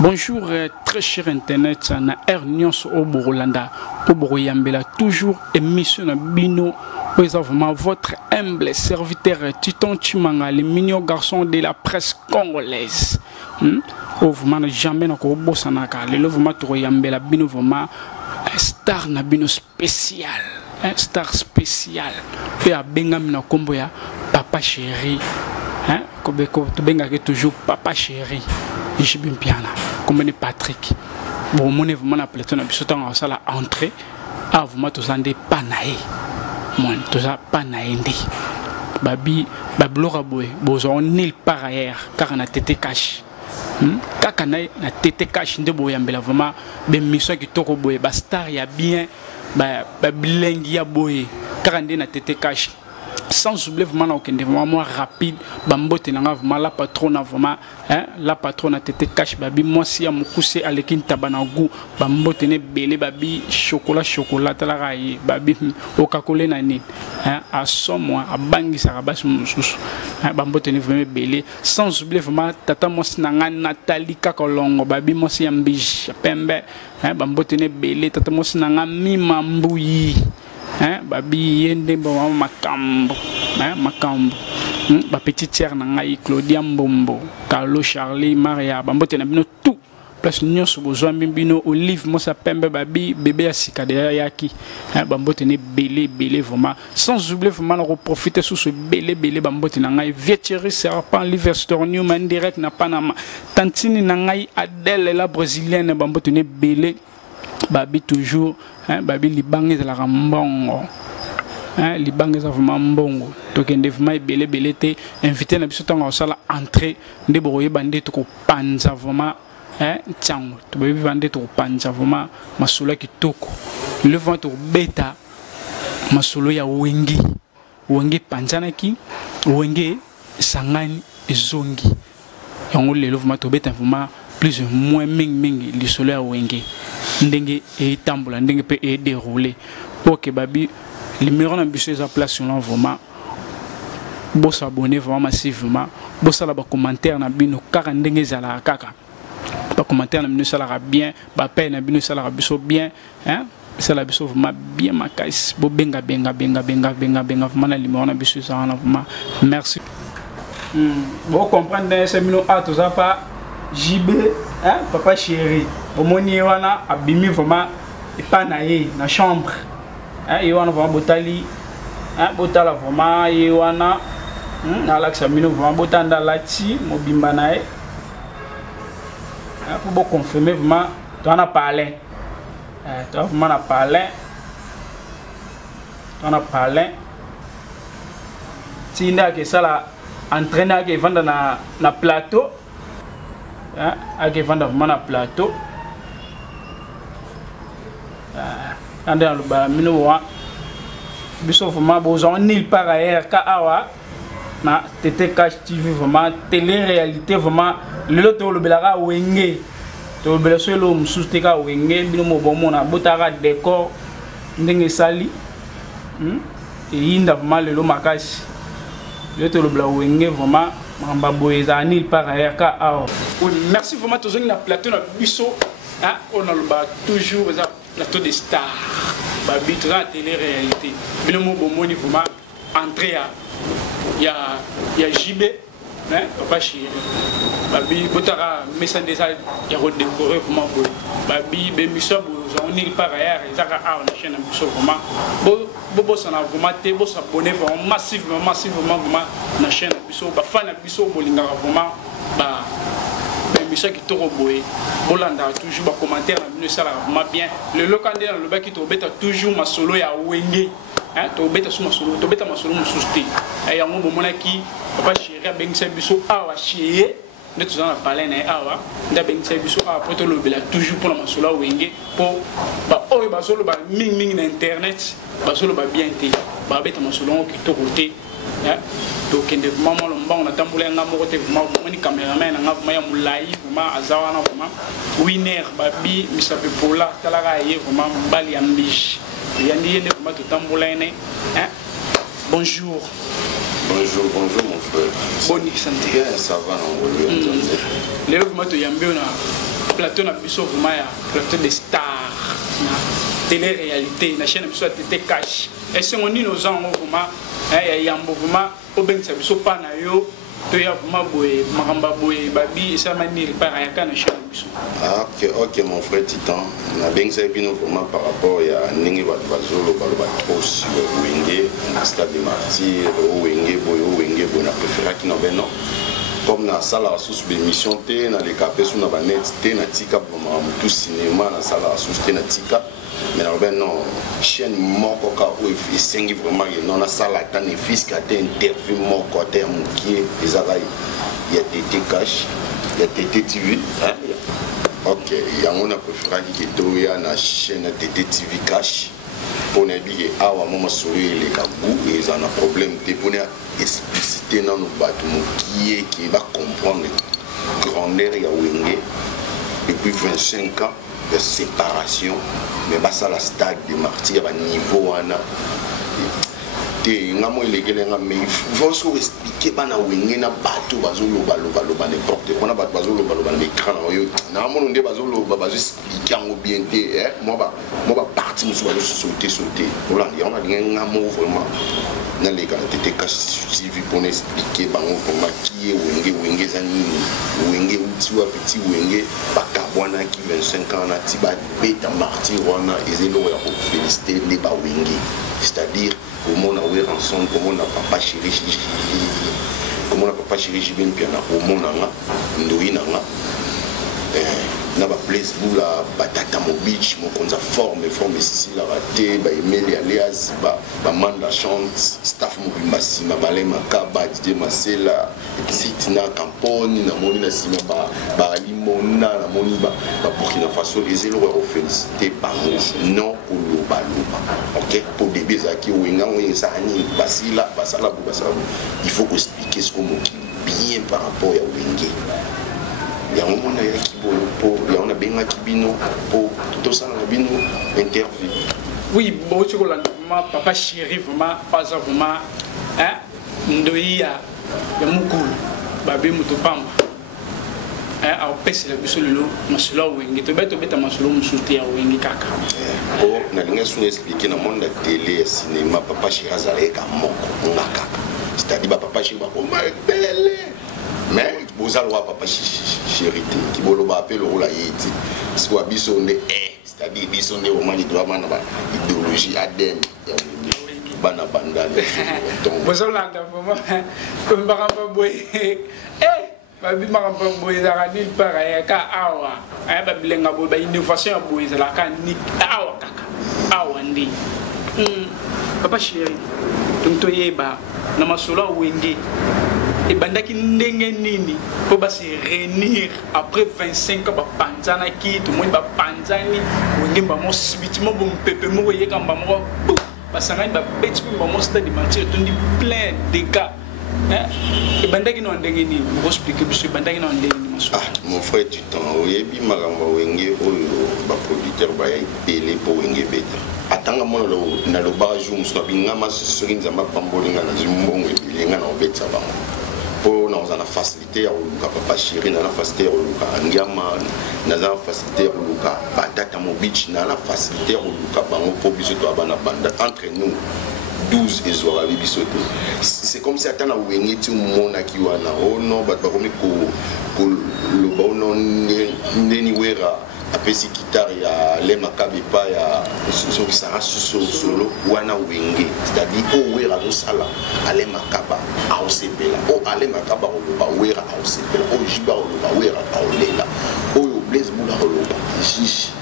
Bonjour, très cher internet, na Air Nyons au Burulanda, au Buruyambela, toujours émission na Bino, vraiment votre humble serviteur Titon Chimanga, le mignon garçon de la presse congolaise. Vraiment, jamais na Kobo Sanaka, le vraiment Turuyambela, Bino, vraiment, star na Bino spécial, un star spécial. Et à Bengam na Komboya, papa chéri, Kobeko, tu benga toujours papa chéri. Je suis bien piana, comme on est Patrick. Bon, mon événement appelé ton habitant en salle à entrer. Ah, vous m'avez tous andé panaï. Moi, tout ça panaïndi. Babi, bablora boy, bozo nil par ailleurs, car on a tété cash. Kakanaï, na tété cash, de boyambela vraiment, ben mission qui toko boy, bastar ya bien, bilingue ya boy, car on a tété cash. Sans oublier vraiment aucun développement rapide, bambote nanga vraiment la patronne vraiment, la patronne a été cash babi moi si à mon coucher à l'équipe tabanagu, bambote ne belé babi chocolat talarai babi au kakolé nani, à son mois à bangi sarabas moussous, bambote ne vraiment belé. Sans oublier vraiment tata moi si nanga Nathalie kakolongo babi moi si ambij pembe, bambote ne belé tata moi si nanga mimambouyi. Babi yende bon makambo makambo ba petite sœur nangai Claudia Mbombo Carlo Charlie Maria bambote na bino tout place nyonso besoin bino Olive mosa pembe babi bébé asika de yaki bambote ne belé vraiment sans oublier vraiment on profiter sur ce belé bambote nangai Vietcherie Serpent Liverstone Newman direct na Panama tantini nangai Adèle la brésilienne bambote ne belé babi toujours babi libange za la rambongo libange za vraiment mbongo tokende vraiment belé te invité na biso tanga sala entrée nde boye bande to ko panza vraiment tsango to babi bande to ko panza vraiment masolo kitoko le vent to beta masolo ya wengi panzana ki wenge sangani ezongi yango lelo vraiment to beta vraiment plus ou moins ming le soleil à wenge ndenge et tambola ndenge peut et dérouler OK babi les numéros ambitieux à place sur vraiment bo s'abonner vraiment massivement bo ça la ba commentaire na bino kaka ndenge zala kaka ba commentaire na bino ça la bien ba paye na bino ça la biso bien ça la biso vraiment bien makais bo benga vraiment na numéro ambitieux ça vraiment merci bon comprendre ces minutes à tout ça pas JB papa chéri bomoni wana abimi vraiment epa na ye na chambre ye wana vraiment botali botala vraiment ye wana na laksa mino vraiment botanda lati mobimba na ye pour bo confirmer vraiment tu en as parlé tu vraiment na parlé tinda ke sala entraîner ke vanda na plateau à vendre vraiment un plateau. Dans le bas, vraiment besoin nil par ailleurs Kaawa na TT Cash TV vraiment télé-réalité vraiment le loto le belara wenge to le bela solo msusteka wenge bino mobomo na botara décor ndenge sali et inda vraiment le lo makasi le loto le bela wenge vraiment Nil par ailleurs. Merci vraiment tous na plateau na biso on a le toujours plateau des stars babi la télé-réalité bino mo bomoni vraiment entrée ya JB papa chéri babi botara message déjà ya redécorer vraiment babi be miso on Nil par ailleurs et ça na chaîne biso vraiment bo ça na vraiment te bo s'abonner vraiment massivement vraiment na chaîne biso ba fan biso bolinga vraiment ba mission qui toro boy bolanda toujours ba commentaire na bino ça vraiment bien le lokande na le ba qui to beta toujours masolo ya wenge to beta suma solo to beta masolo mususte ya ngo mona ki papa chéri bengisa biso awa chéri ne tous en parler na awa nda bengisa biso awa poto lo bela toujours pour la masolo wenge pour ba oyo ba solo ba ming na internet ba solo ba bien te ba beta masolo qui to côté donc kende vraiment lomba on atambula nga moko te vraiment moni cameraman nga vraiment ya mulai vraiment azawana vraiment winner babi misape pola talaka ye vraiment mbali ya mbishi yandi yende vraiment to tambula ene bonjour mon frère Bonjour santé ça va non le vraiment to yambio na plateau na biso vraiment ya plateau de star na télé-réalité na chaîne biso TT Cash et c'est on nos gens vraiment ya yambo vraiment obengisa biso pa na yo to ya vraiment boye makamba boye babi ça manir par ya kana chaîne biso. Ah ok mon frère Titan na bengisa bino vraiment par rapport ya ndenge bazolo baloba trop sur Wenge na stade de martyr Wenge boye na préféré qui non ben non comme na sala sous émission té na les capes sur na banet té na tika tout cinéma na sala sous té na tika mais ben non chaîne moko ka ou isengi vraiment non na sala ta ne fisca té interview moko té mukie ezala ya TT Cash ya TT TV hein ok ya on a préféré que to ya na chaîne TT TV Cash pour ne bien awa mama souri les kabou et ils en a problème té pour expliciter dans nos bâtiments qui va comprendre grandeur ya Wenge depuis 25 ans de séparation mais bah ça la stade de martyr à niveau wana te ngamo ilegele ngame il faut se expliquer bana Wenge na bato bazolo baloba n'importe quoi na bato bazolo baloba na écran yo na mono nde bazolo bazo expliquer ngo bien te moi ba parti musu bazo sauter voilà on a ngamo vraiment dans les gars TT Cash TV pour expliquer bango comment qui est Wenge zanini Wenge utiwa petit Wenge bakabwana qui 25 ans na tiba beta martyr wana ezelo ya ko féliciter les ba Wenge c'est-à-dire comment on a ouvert ensemble comment on a papa chéri bien piana comment on a ndoi nanga na ba place bula batata mo beach mo konza forme ici la raté ba email alias ba manda chante staff mo bimbasima bale makaba DJ Masela site na camponi na moni na sima ba limona na moni ba Burkina Faso ezelo ko féliciter bango non koloba ok pour début zaki wenga ngisa ani basila basala il faut expliquer ce qu'on bien par rapport à Wenge ya mona ya kibolo po ya on a benga kibino po tout ça na bino interview oui bon tu vois papa chéri vraiment pas vraiment hein ndoia ya mukulu babe mutopamba hein a pèse la biso lelo masolo Wenge to beta masolo musuti ya Wenge kaka oh na linga sou expliquer na monde la télé cinéma papa chéri azaleka moko ngaka c'est-à-dire papa chéri ba ko belle mais vous allez voir papa chéri qui bolo ba appeler le rôle à yiti soit bisonde c'est-à-dire bisonde au moins il doit avoir idéologie adem bana bandale donc vous allez là vraiment comme baramba boy babi maramba boy za ni para ya ka awa ay ba bilenga boy ba innovation boy za la ka ni awa kaka awa ndi papa chéri donc to yeba na masolo Wenge et bandaki ndenge nini pour ba se réunir après 25 ans ba panzana ki tout monde ba panzani Wenge ba mo subitement bon pepe mo ye kamba mo ba sangani ba beti ba mo stade de martyr tout dit plein de cas et bandaki no ndenge nini mo expliquer biso bandaki no ndenge nini maso mon frère tu t'en oyebi magamba Wenge oyo ba producteur ba ya télé pour Wenge beta atanga mo na lo ba jour muso binga masuri nzamba pambolinga na zimbongo ebilenga na obetsa bango pour nous en facilité à papa chéri na facilité à ngama na facilité à batata mo beach na facilité à bango pour biso to bana banda entre nous 12 et zora biso to c'est comme si atana Wenge ti mona ki wana oh non ba komi ko lo ba non ndeni wera apesi guitare ya le makabe pa ya so qui sera solo wana Wenge c'est-à-dire o wera do sala ale makaba a osepela o ale makaba o ba wera a osepela o jiba o ba wera a olela o blaze bula o loba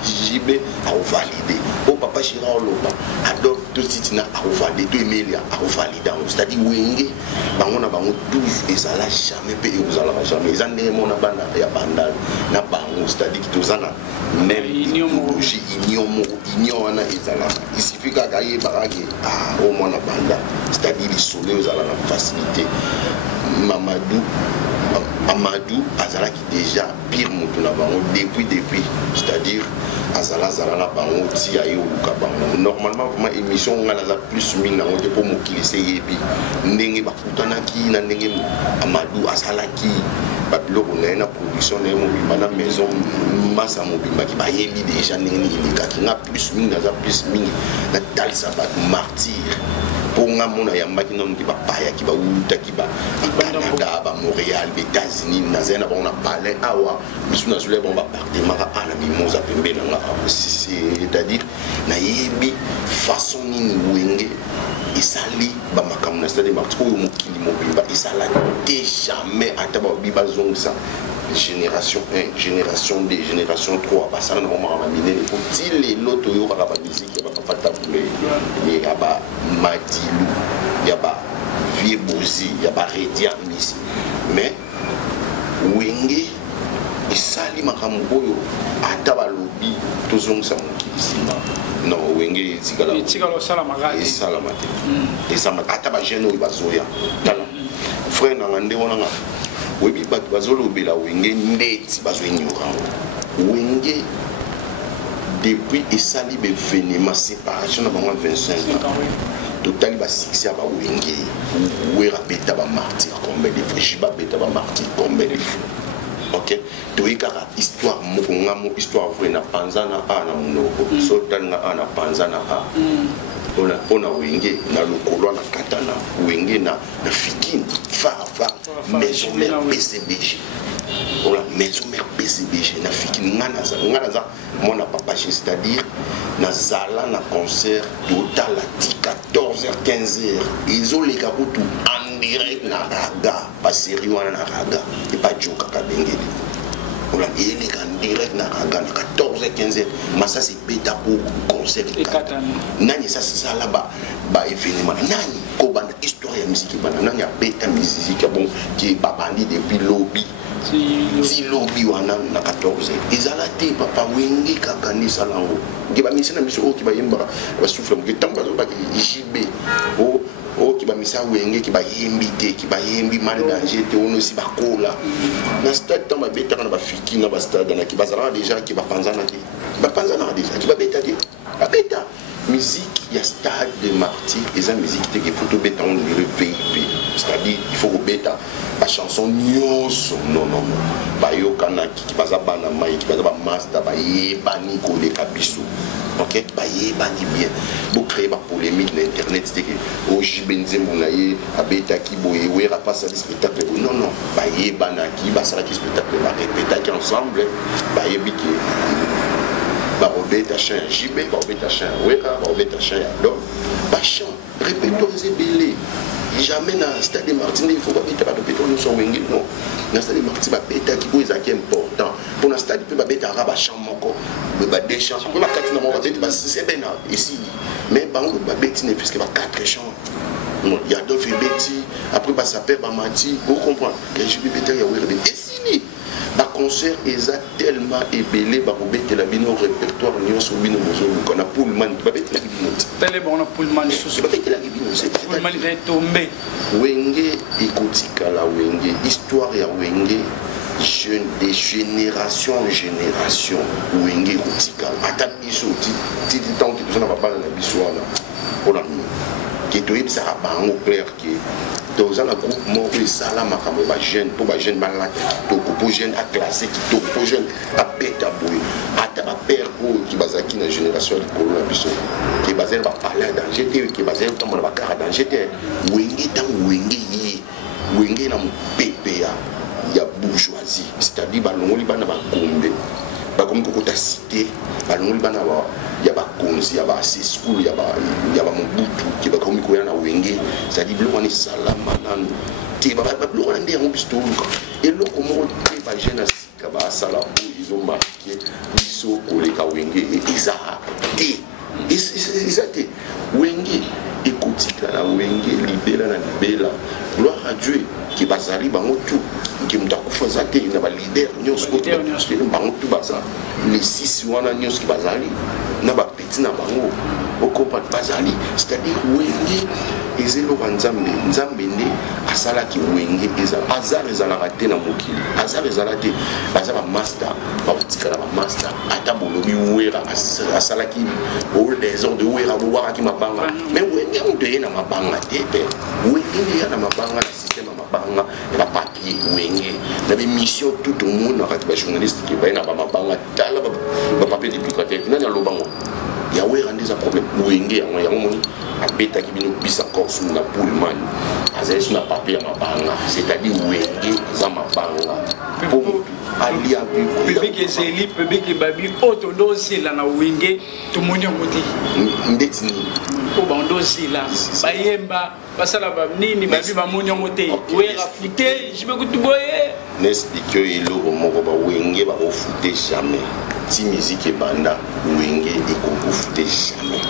jibe a valider o papa chira o loba adore tout titina a valider to emilia a valider c'est-à-dire Wenge bango na bango 12 et ça la jamais pe et vous allez jamais ils en demandent na bana ya bandal na bango c'est-à-dire que tozana même idéologie union wana ezala il suffit kaka ye baraki au moins na banda c'est-à-dire les soleils ezala na facilité Amadou azala qui déjà pire mutu na bango depuis c'est-à-dire azala na bango ti ayo luka bango normalement vraiment émission ngala za plus mingi nango te pour mokilise yebi ndenge bakutana ki na ndenge Amadou azala ki babiloko na production na mo bimana maison masa mobimba ki ba yebi déjà nini ilika ki na plus mingi na plus mingi na talisa ba martyr pour nga mona yamba ki non ki ba paya ki ba uta ki ba Canada ba Montréal ba États-Unis na zena ba on a parlé awa bisu na zule ba appartement ka ana mimosa pembele nga c'est-à-dire na yebi façon nini wenge isali ba makamuna c'est-à-dire martyr oyo mokili mobimba isala jamais ataba biba zongisa génération 1, génération 2, génération 3, parce que nous avons ramené les lotos, il y a la musique, il y a pas taboulet, il y a pas Madilou, il y a pas Vieux Bozi, il y a pas Rédia Miss. Mais Wenge, il sali makamboyo, ataba lobby, tout ça ça non Wenge tigala. Tigala salamagati. Salamate. Et ça m'a ataba geno ibazoya. Frère nangande wonanga. Oui, bazolo bela wenge net bazoignora wenge depuis et sali be venema séparation na bango 25 ans total ba succès ba wenge wera beta ba martyr combien de fois jiba beta ba martyr combien de fois OK to ikaka histoire moko ngamo histoire vraie na panzana ana munoko sotal na ana panzana a ona wenge na lokolo na katana wenge na fikin fa maison mère PCBG voilà maison mère PCBG na fikin ngana za mon papa c'est-à-dire na zala na concert total à 14h 15h ils ont les kabutu en direct na raga pas série wana na raga et pas joka kabengeli on a dit les en direct na raga na 14h 15h mais ça c'est bêta pour concert nani ça c'est ça là-bas ba événement nani ko bana histoire ya musique bana nani a bêta musique bon qui babandi depuis lobby si lobby wana na 14h ezalate papa wenge kakani salango ki ba misina miso ki ba yemba ba souffle mo tamba ba JB o ki ba misa wenge ki ba yembi te ki ba yembi mal danger te ono si ba kola na stade tamba beta na ba fiki na ba stade na ki ba zala déjà ki ba panzana déjà ki ba beta te ba beta musique il y a stade de martyr et ça musique te ki photo beta on le VIP c'est-à-dire il faut beta ba chanson nyonso non ba yo kana ki ba za bana mai ki ba za ba master ba yebani ko le kabiso. OK ba yebani bien bo créer ba polémique na internet c'est que o jibenze munaye abeta ki boye wera pas ça spectacle non ba yebana ki ba ça ki spectacle ba répéter ensemble ba yebiki ba obeta chan JB ba obeta chan wera ba obeta chan do ba chant répétons belé jamais na stade Martin il faut pas beta ba répéter nous sont wengé non na stade Martin ba beta ki boye ça qui est important pour na stade peut ba beta ba chant moko ba deux chants pour la quatre na mo ba beta c'est bien ici mais bango ba beta ne puisque ba quatre chants non il y a deux Betty après ba s'appelle ba Mati vous comprenez que je beta ya wera et si ba concert est tellement ébélé ba obeta la bino répertoire nyonso bino mozolo kona Pullman ba beta la bino tele bon Pullman sous ba beta la bino c'est Pullman est tombé wenge ikotika la wenge histoire ya wenge jeune de génération en génération wenge ikotika ata biso ti tant que tous na ba na biso wana ona qui to yebisa bango clair que dans un groupe mort et salama comme ba jeune pour ba jeune malade to pour jeune à classer qui to pour jeune à beta boy ata ba père qui bazaki na génération de colo biso qui bazel ba parler danger qui bazel comme ba cara danger wenge tant wenge na PPA ya bourgeoisie c'est-à-dire ba longoli bana ba kombe ba comme kokota cité ba longoli bana ba ya ba konzi ya ba school ya ba mobutu ki ba komi ko yana wenge c'est-à-dire le woni salama nan ti ba le wona ndi en bisto et le comment ti ba jeune ka ba sala ils ont marqué biso ko le ka wenge et isa ti isate wenge ekotika na wenge libela na libela gloire à Dieu qui bazali bango tout qui mutakufa zate na ba leader nyonso ko bango tout baza les six wana nyonso ki bazali na ba petit na bango okopa bazali c'est-à-dire wenge ezelo banzambe nzambe asala ki wenge eza azar ezalaka te na mokili azar ezalaka te baza ba master ba utikala ba master ata bolobi wera asala ki all des ordres de wera bo waka ki mabanga mais wenge on te na mabanga te wenge ya na mabanga système mabanga et ba papier qui wenge na be mission tout le monde na kati ba journaliste qui ba na ba mabanga tala ba papier depuis quoi tête na lo bango ya we rendre ça problème wenge ya moni abeta ki bino bis encore sous na pullman azali sous na papier mabanga c'est-à-dire wenge za mabanga pour alia public ezeli public babi otondo sila na wenge to moni ngoti ndeti ni ko bando sila bayemba basala ba nini babi ba moni ngote we rafute je me kutu boye n'explique ilo moko ba wenge ba ofute jamais ti musique banda wenge et ko ofute jamais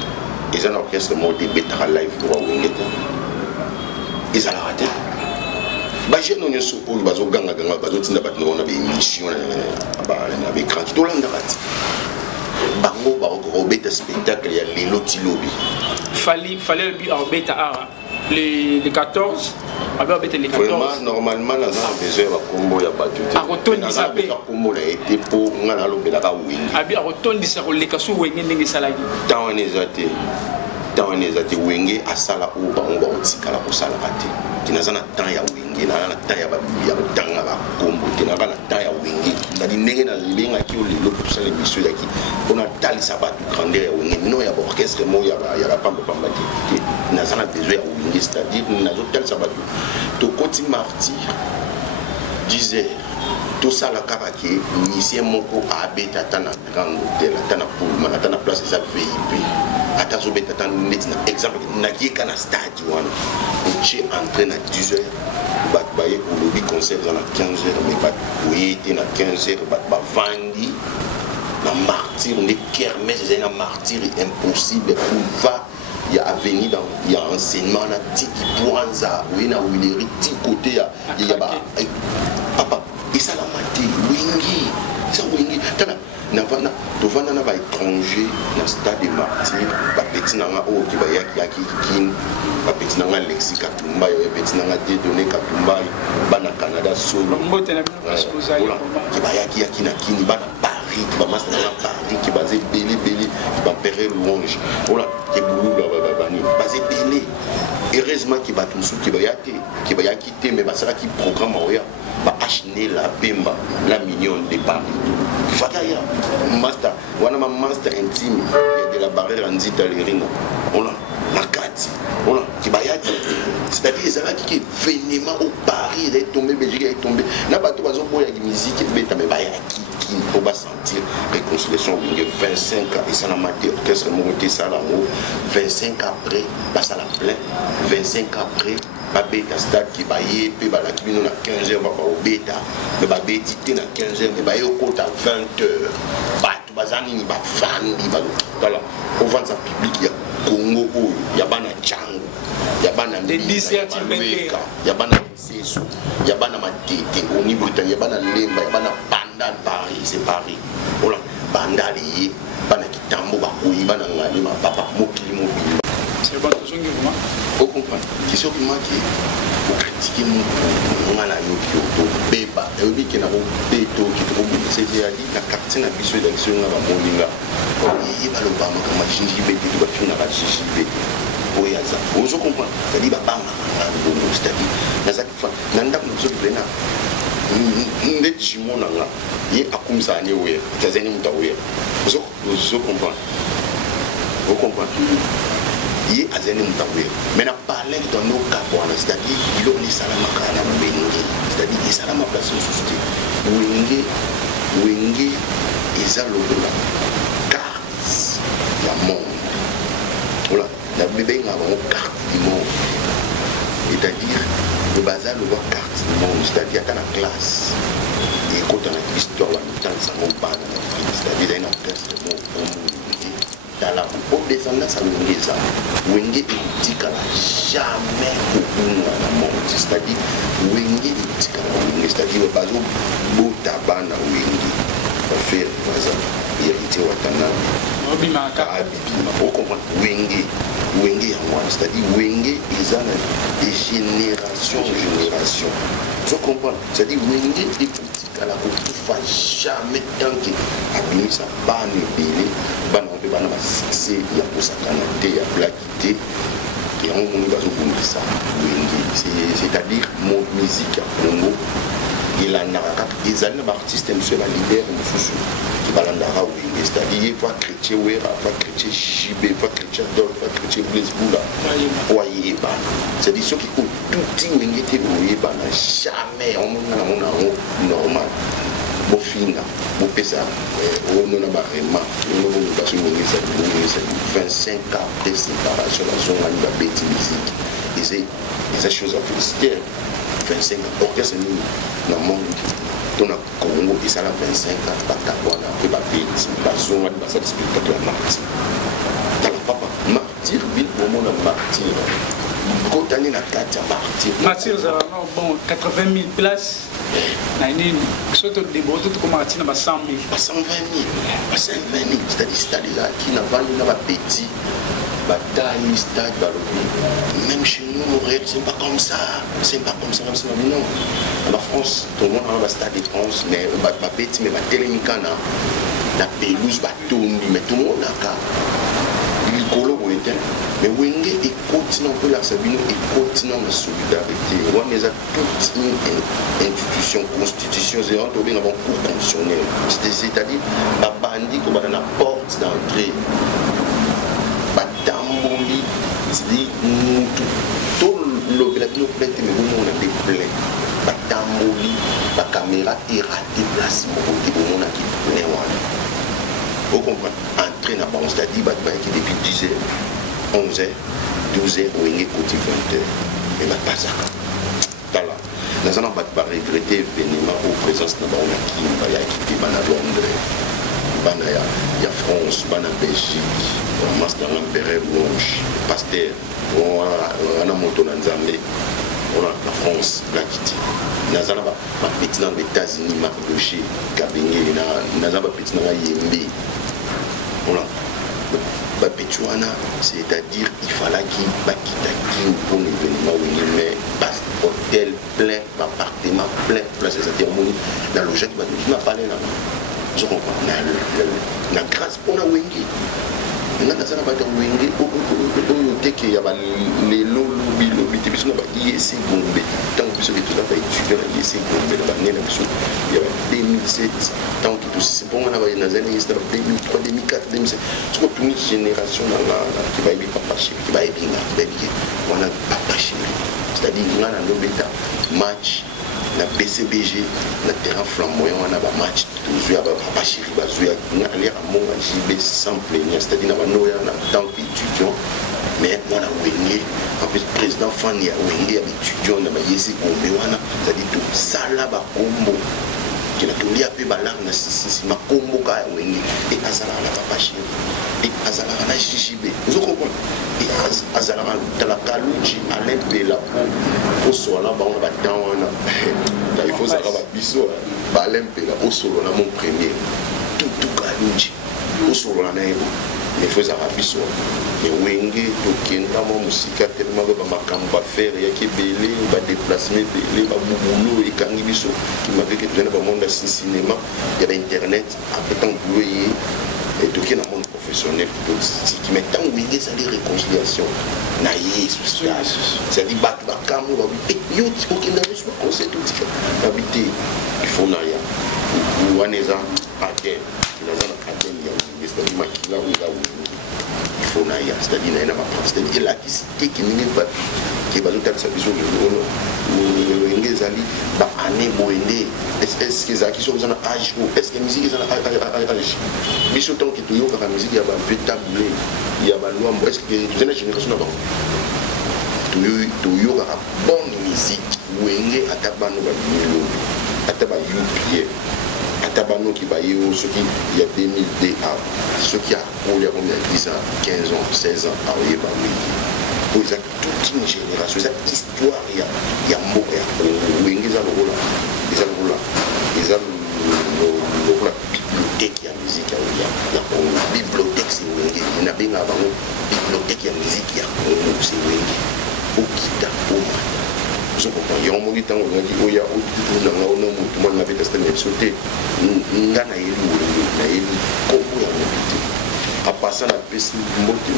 ils ont orchestre monté betara live pour wenge ils ont raté ba je no nyoso o bazo ganga bazo tinda bat no na be émission na be crank to landa rat bango ba ko beta spectacle ya lelo tilobi fallait bi beta a le 14 avec beta le 14 normalement là on a besoin ba combo ya batu a rotondi sa pe combo la été pour ngana lo bela ka wing abi a rotondi sa le kasu wenge ndenge salaki tant on est até wenge asala o ba on ba otikala ko sala raté kinazana temps ya wenge na temps ya ba ya tanga ba combo kinazana temps ya wenge ndadi ndenge na linga ki o le pour sala mission ya ki on a tali sa ba grandeur ya wenge no ya orchestre mo ya ba pamba ti nazana besoin ya wenge c'est-à-dire nazo tali sa ba to koti martyr disait tout ça la karaké musicien moko abeta tana grand hôtel tana pullman tana place ça VIP atazo beta tana exemple na ki kana stade wana on entré na 10h bat baye pour le concert na 15h mais bat oui était na 15h bat ba vandi na martyr on est kermesse c'est un martyr impossible pour va il y a avenir dans il y a enseignement na tiki poinza oui na wileri ti côté il y a ba papa et ça la maté wingi ça wingi tana na vana to vana na ba étranger na stade de martyr ba petit nanga o ki ba yaki kin ba petit nanga Alexis Katumba yo petit nanga Dieudonné Katumba ba na Canada solo mbote na exposé ki ba yaki na kini ba na Paris ki ba master na Paris ki ba ze belé ki ba pere louange voilà ki boulou ba ni ba ze belé heureusement ki ba tunsu ki ba yaki te mais ba sala ki programme oya ba acheter la Pemba la million de Paris fataya master wana ma master intime il y a de la barrière anzita lerina on a la carte on a qui bayati c'est-à-dire ça qui est vénément au Paris il est tombé Belgique est tombé na bato bazo boya ki musique beta me bayaki qui pour ba sentir réconciliation 25 ans et ça na maté orchestre monté ça là 25 après ba ça la plein 25 après ba beta stade qui baye pe ba la kibino na 15h ba au beta mais ba betité na 15h mais ba yo kota 20h ba tu bazani ni ba fandi ba voilà au vent ça public ya Congo ya bana changu ya bana ya bana seso ya bana matete au niveau de ya bana lemba ya bana banda Paris c'est Paris voilà banda li bana kitambo ba koyi bana ngani ma papa mokili mobile c'est bon tout zongi vraiment au comprendre qui sont qui manqué au critiquer mon ngana yo ki to beba e obi ki na ko beto ki to ko c'est à dire la carte na biso d'élection na ba moninga et ba lo ba mo kama shinji beti to ba fina ba shinji beti oyaza ozo comprendre c'est-à-dire ba banga c'est-à-dire na za fa nanda ko so plena nde chimona nga ye akumsa ni we tazeni mutawe ozo comprendre vous comprenez il est azeni mutawe mais na parler dans nos cas c'est-à-dire il on est salama kana bengi c'est-à-dire il salama place société wenge eza lokola carte ya monde voilà la bébé nga ba carte du monde c'est-à-dire le bazar le voir carte du monde c'est-à-dire kana classe et quand on a histoire la temps ça mon pas c'est-à-dire une orchestre bon dans la descendance à l'Ouest, Wenge est jamais au monde, c'est-à-dire Wenge est c'est-à-dire le bateau Botabana Wenge, on fait héritier Watana, on comprend Wenge en moi, c'est-à-dire Wenge est de génération en génération. Je comprends, c'est-à-dire Wenge est à la coupe jamais tant que abîme sa banne belé banne on peut banne succès il y a pour sa canadé il y a plaquité qui ont mon bazo ça c'est-à-dire mon musique à Congo il a naraka ils ont un artiste monsieur la leader mususu qui balandara Wenge c'est-à-dire pas chrétien wera pas chrétien Jibé pas chrétien Dol pas chrétien Blaise Boula voyez pas c'est-à-dire ceux qui ont tout Wenge te voyez pas jamais on a normal bon finga bon pesa on a pas vraiment on a pas sur Wenge c'est 25 ans de séparation la zone à la bête musique et c'est chose à féliciter 25 ans orchestre nous dans le monde dans le Congo et ça a 25 ans Batawana après bête la zone à la spectacle à martyr dans le papa martyr ville pour moi martyr quand on est dans 4 martyr martyr bon 80 000 places surtout des beaux tout comme martyr dans 100 000 120 000 c'est-à-dire là qui n'a pas petit bataille, stade, même chez nous, Montréal, c'est pas comme ça. Non. En France, tout le monde a un stade de France, mais pas petit, mais télémicana, la pelouse, mais tout le monde a qu'à. Il est mais Wenge est continent pour la Sabine et continent de solidarité. On a toute une institution, constitution, c'est un peu avant cours constitutionnel. C'est-à-dire, la bandit qui va dans la porte d'entrée. Batamboli, c'est-à-dire tout le plainte, mais on a des plaintes. Batamboli, la caméra est ratée, place, on a qui plaît. Vous comprenez? Entrer dans la c'est-à-dire que depuis 10h, 11h, 12h, on est côté 20h. Mais pas ça. Nous allons regretter événement aux présences de la qui est à Londres. Il y a France, il y a Belgique, il y a l'Empereur Rouge, Pasteur, on a monté dans Zambie, on a la France, la Kitty. Nous avons petit dans les États-Unis, Marc Rocher, Kabengé, nous avons petit dans Yembe. C'est-à-dire qu'il fallait qu'il quitte pour l'événement, mais hôtel plein, appartement plein, place de cérémonie, dans le logement qui m'a parlé là. Je comprends. La grâce pour la Wenge. Nous avons des Wenge, il y a les lobbies, il y a IEC Gombe. Tant que vous avez tout étudié à IEC Gombe, il y a 2007, tant que tout c'est bon, on a dans les années 2003, 2004, 2007. C'est toute une génération qui va être papa chéri, qui va être bien, on a papa chéri. C'est-à-dire qu'on a un match. La PCBG, le terrain flamboyant, on a un match, toujours avec papa chéri, on a l'air à mon JB sans plénière, c'est-à-dire qu'on a un tant qu'étudiant, mais on a Wenge, en plus, le président Fanny a Wenge, avec étudiant, on a Yesi Gombe, c'est-à-dire tout ça là-bas, combo, qui a tout lié à Pébalar, ma combo, Wenge, et Azala, la papa chéri, et Azala, la JB, vous comprenez? Et Azala, la Kalouchi, à l'Empela, au sol, là, on va dans il faut savoir biso l'Empela, au sol, là, mon premier, tout Kalouchi, au sol, là, il faut savoir biso. Et Wenge, tout qui est dans mon musique, tellement de ma faire, il y a qui belé, va déplacer, belé, va boulot, et quand il biso, qui m'avait que tu viens dans le monde de cinéma, il y avait Internet, après tant que et tout qui est dans le monde professionnel, qui met tant Wenge, c'est des réconciliations. Naïe, c'est-à-dire que il y a aucun conseil tout ça. Habiter, il faut naïa. Ou à Neza, à terre, il y a c'est-à-dire qu'il a il faut naïa, c'est-à-dire qu'il y a c'est-à-dire la qui n'est pas qui va tout à sa vision de l'eau. Ou les amis, année boendé. Est-ce que les acquis sont en âge ou est-ce que la musique est en âge? Mais surtout que tu as la musique, il y a un peu tablé, il y a un loi. Est-ce que tu as une génération d'avant? Tu as une bonne musique. Wenge à Tabano, à Tabano, Tabano qui va y avoir ceux qui il y a 2000 DA, ceux qui a pour les 10 ans, 15 ans, 16 ans, à Oyebami. Pour toute une génération, cette histoire, il y a mot, il y a Wenge, ils ont le rôle, ils ont le rôle, ils ont le rôle, bibliothèque, il y a musique, il y a bibliothèque, c'est Wenge, il y a bien avant, bibliothèque, il y a musique, il y a c'est Wenge, au Kita, au je comprends. Il y a un moment où il y a un avait testé mais sauté. Il y a un comment il y a un à part ça, la peste,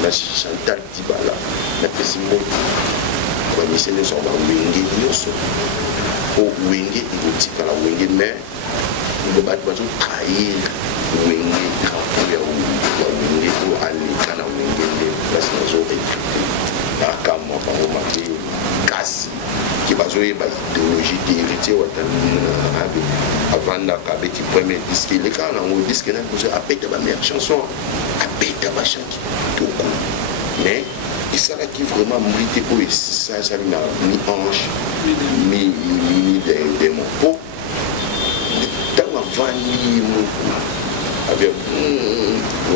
la Chantal Dibala, la peste, la mission de son wenge, au wenge, il faut dire la wenge, mais le bâtiment va trahir wenge, grand-père ou wenge, pour aller quand la wenge, parce que nous avons écrit, la caméra, par exemple, casse. Qui va jouer l'idéologie d'héritier avant d'acaber le premier disque. Les cas, on a disque, on a pété la meilleure chanson, on a pété la chanson, mais il s'est qui vraiment mérité pour ça, ça n'a ni ange, ni démon. Pour tant avant, ni avec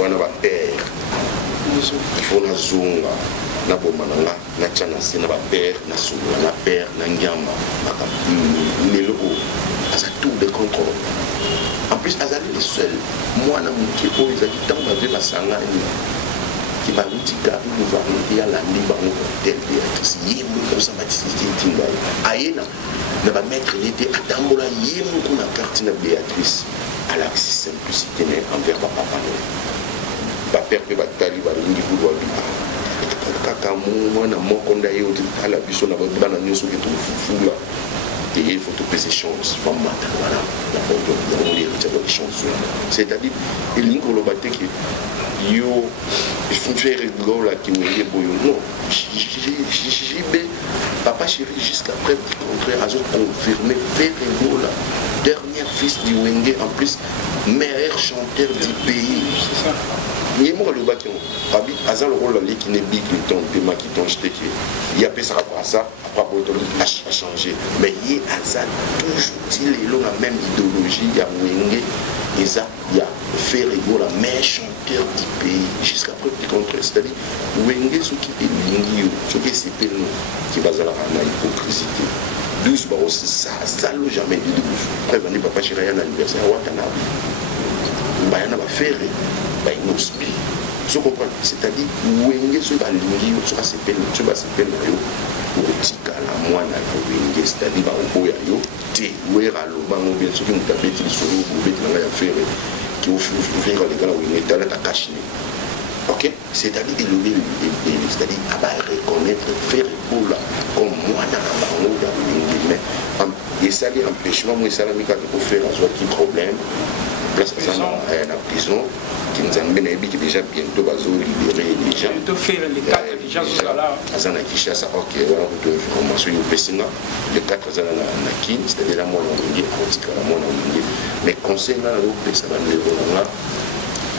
on a père, il faut la zone. Na bomananga na chana sena ba père na sula na père na nyama maka lelo asa tout de contrôle en plus azali les seuls moi na muki po ezali tant ba vela sanga ni qui va nous dire nous va nous dire la liba on tel béatrice yemu comme ça matisi tinga ayena na ba mettre l'été atambola yemu ko na carte na béatrice à la simplicité mais envers papa ba père pe ba tali ba lingi pour wa kaka mwana moko ndaye otala biso na bana nyonso ke tofufula et il faut te payer chance pas matin voilà la photo on les retire les chances c'est-à-dire il n'y a pas le que yo il faut faire rigolo là qui me dit boyo non JB papa chéri jusqu'à preuve du contraire a confirmé faire rigolo là dernier fils du Wenge en plus meilleur chanteur du pays c'est ça. Il y a le bâton. Rabi, Azan le rôle qui n'est big le temps, paiement qui t'ont jeté. Il y a pas ça à ça, après a changé. Mais il y a Azan toujours il est la même idéologie, il y a Wenge, il y a fait rigolo la meilleure chanteur du pays jusqu'à preuve du contraire. C'est-à-dire Wenge ce qui est lingi, ce qui est CP qui va à la hypocrisie. 12 bah aussi ça le jamais dit de vous. Après venir papa chéri à l'anniversaire Watana. Bah il y en a pas faire. C'est-à-dire Wenge ce va lingi ce va s'appeler pour tika la moine Wenge c'est-à-dire ba oboya yo te wera lo bango bien ce qui nous tapait sur le boubet dans la faire qui au faire les gars Wenge tala ta cache. OK, c'est-à-dire c'est-à-dire à reconnaître faire pour là comme moi dans la bango da Wenge mais et ça les empêchement moi ça la mika de faire un autre problème place ça na prison qui nous amène qui déjà bientôt va libérer les gens bientôt faire les 4 déjà là azana Kishasa OK voilà vous devez formation au Pessinga les 4 azana na kin c'est-à-dire la moi on dit la moi on dit mais conseil là au Pessinga le voilà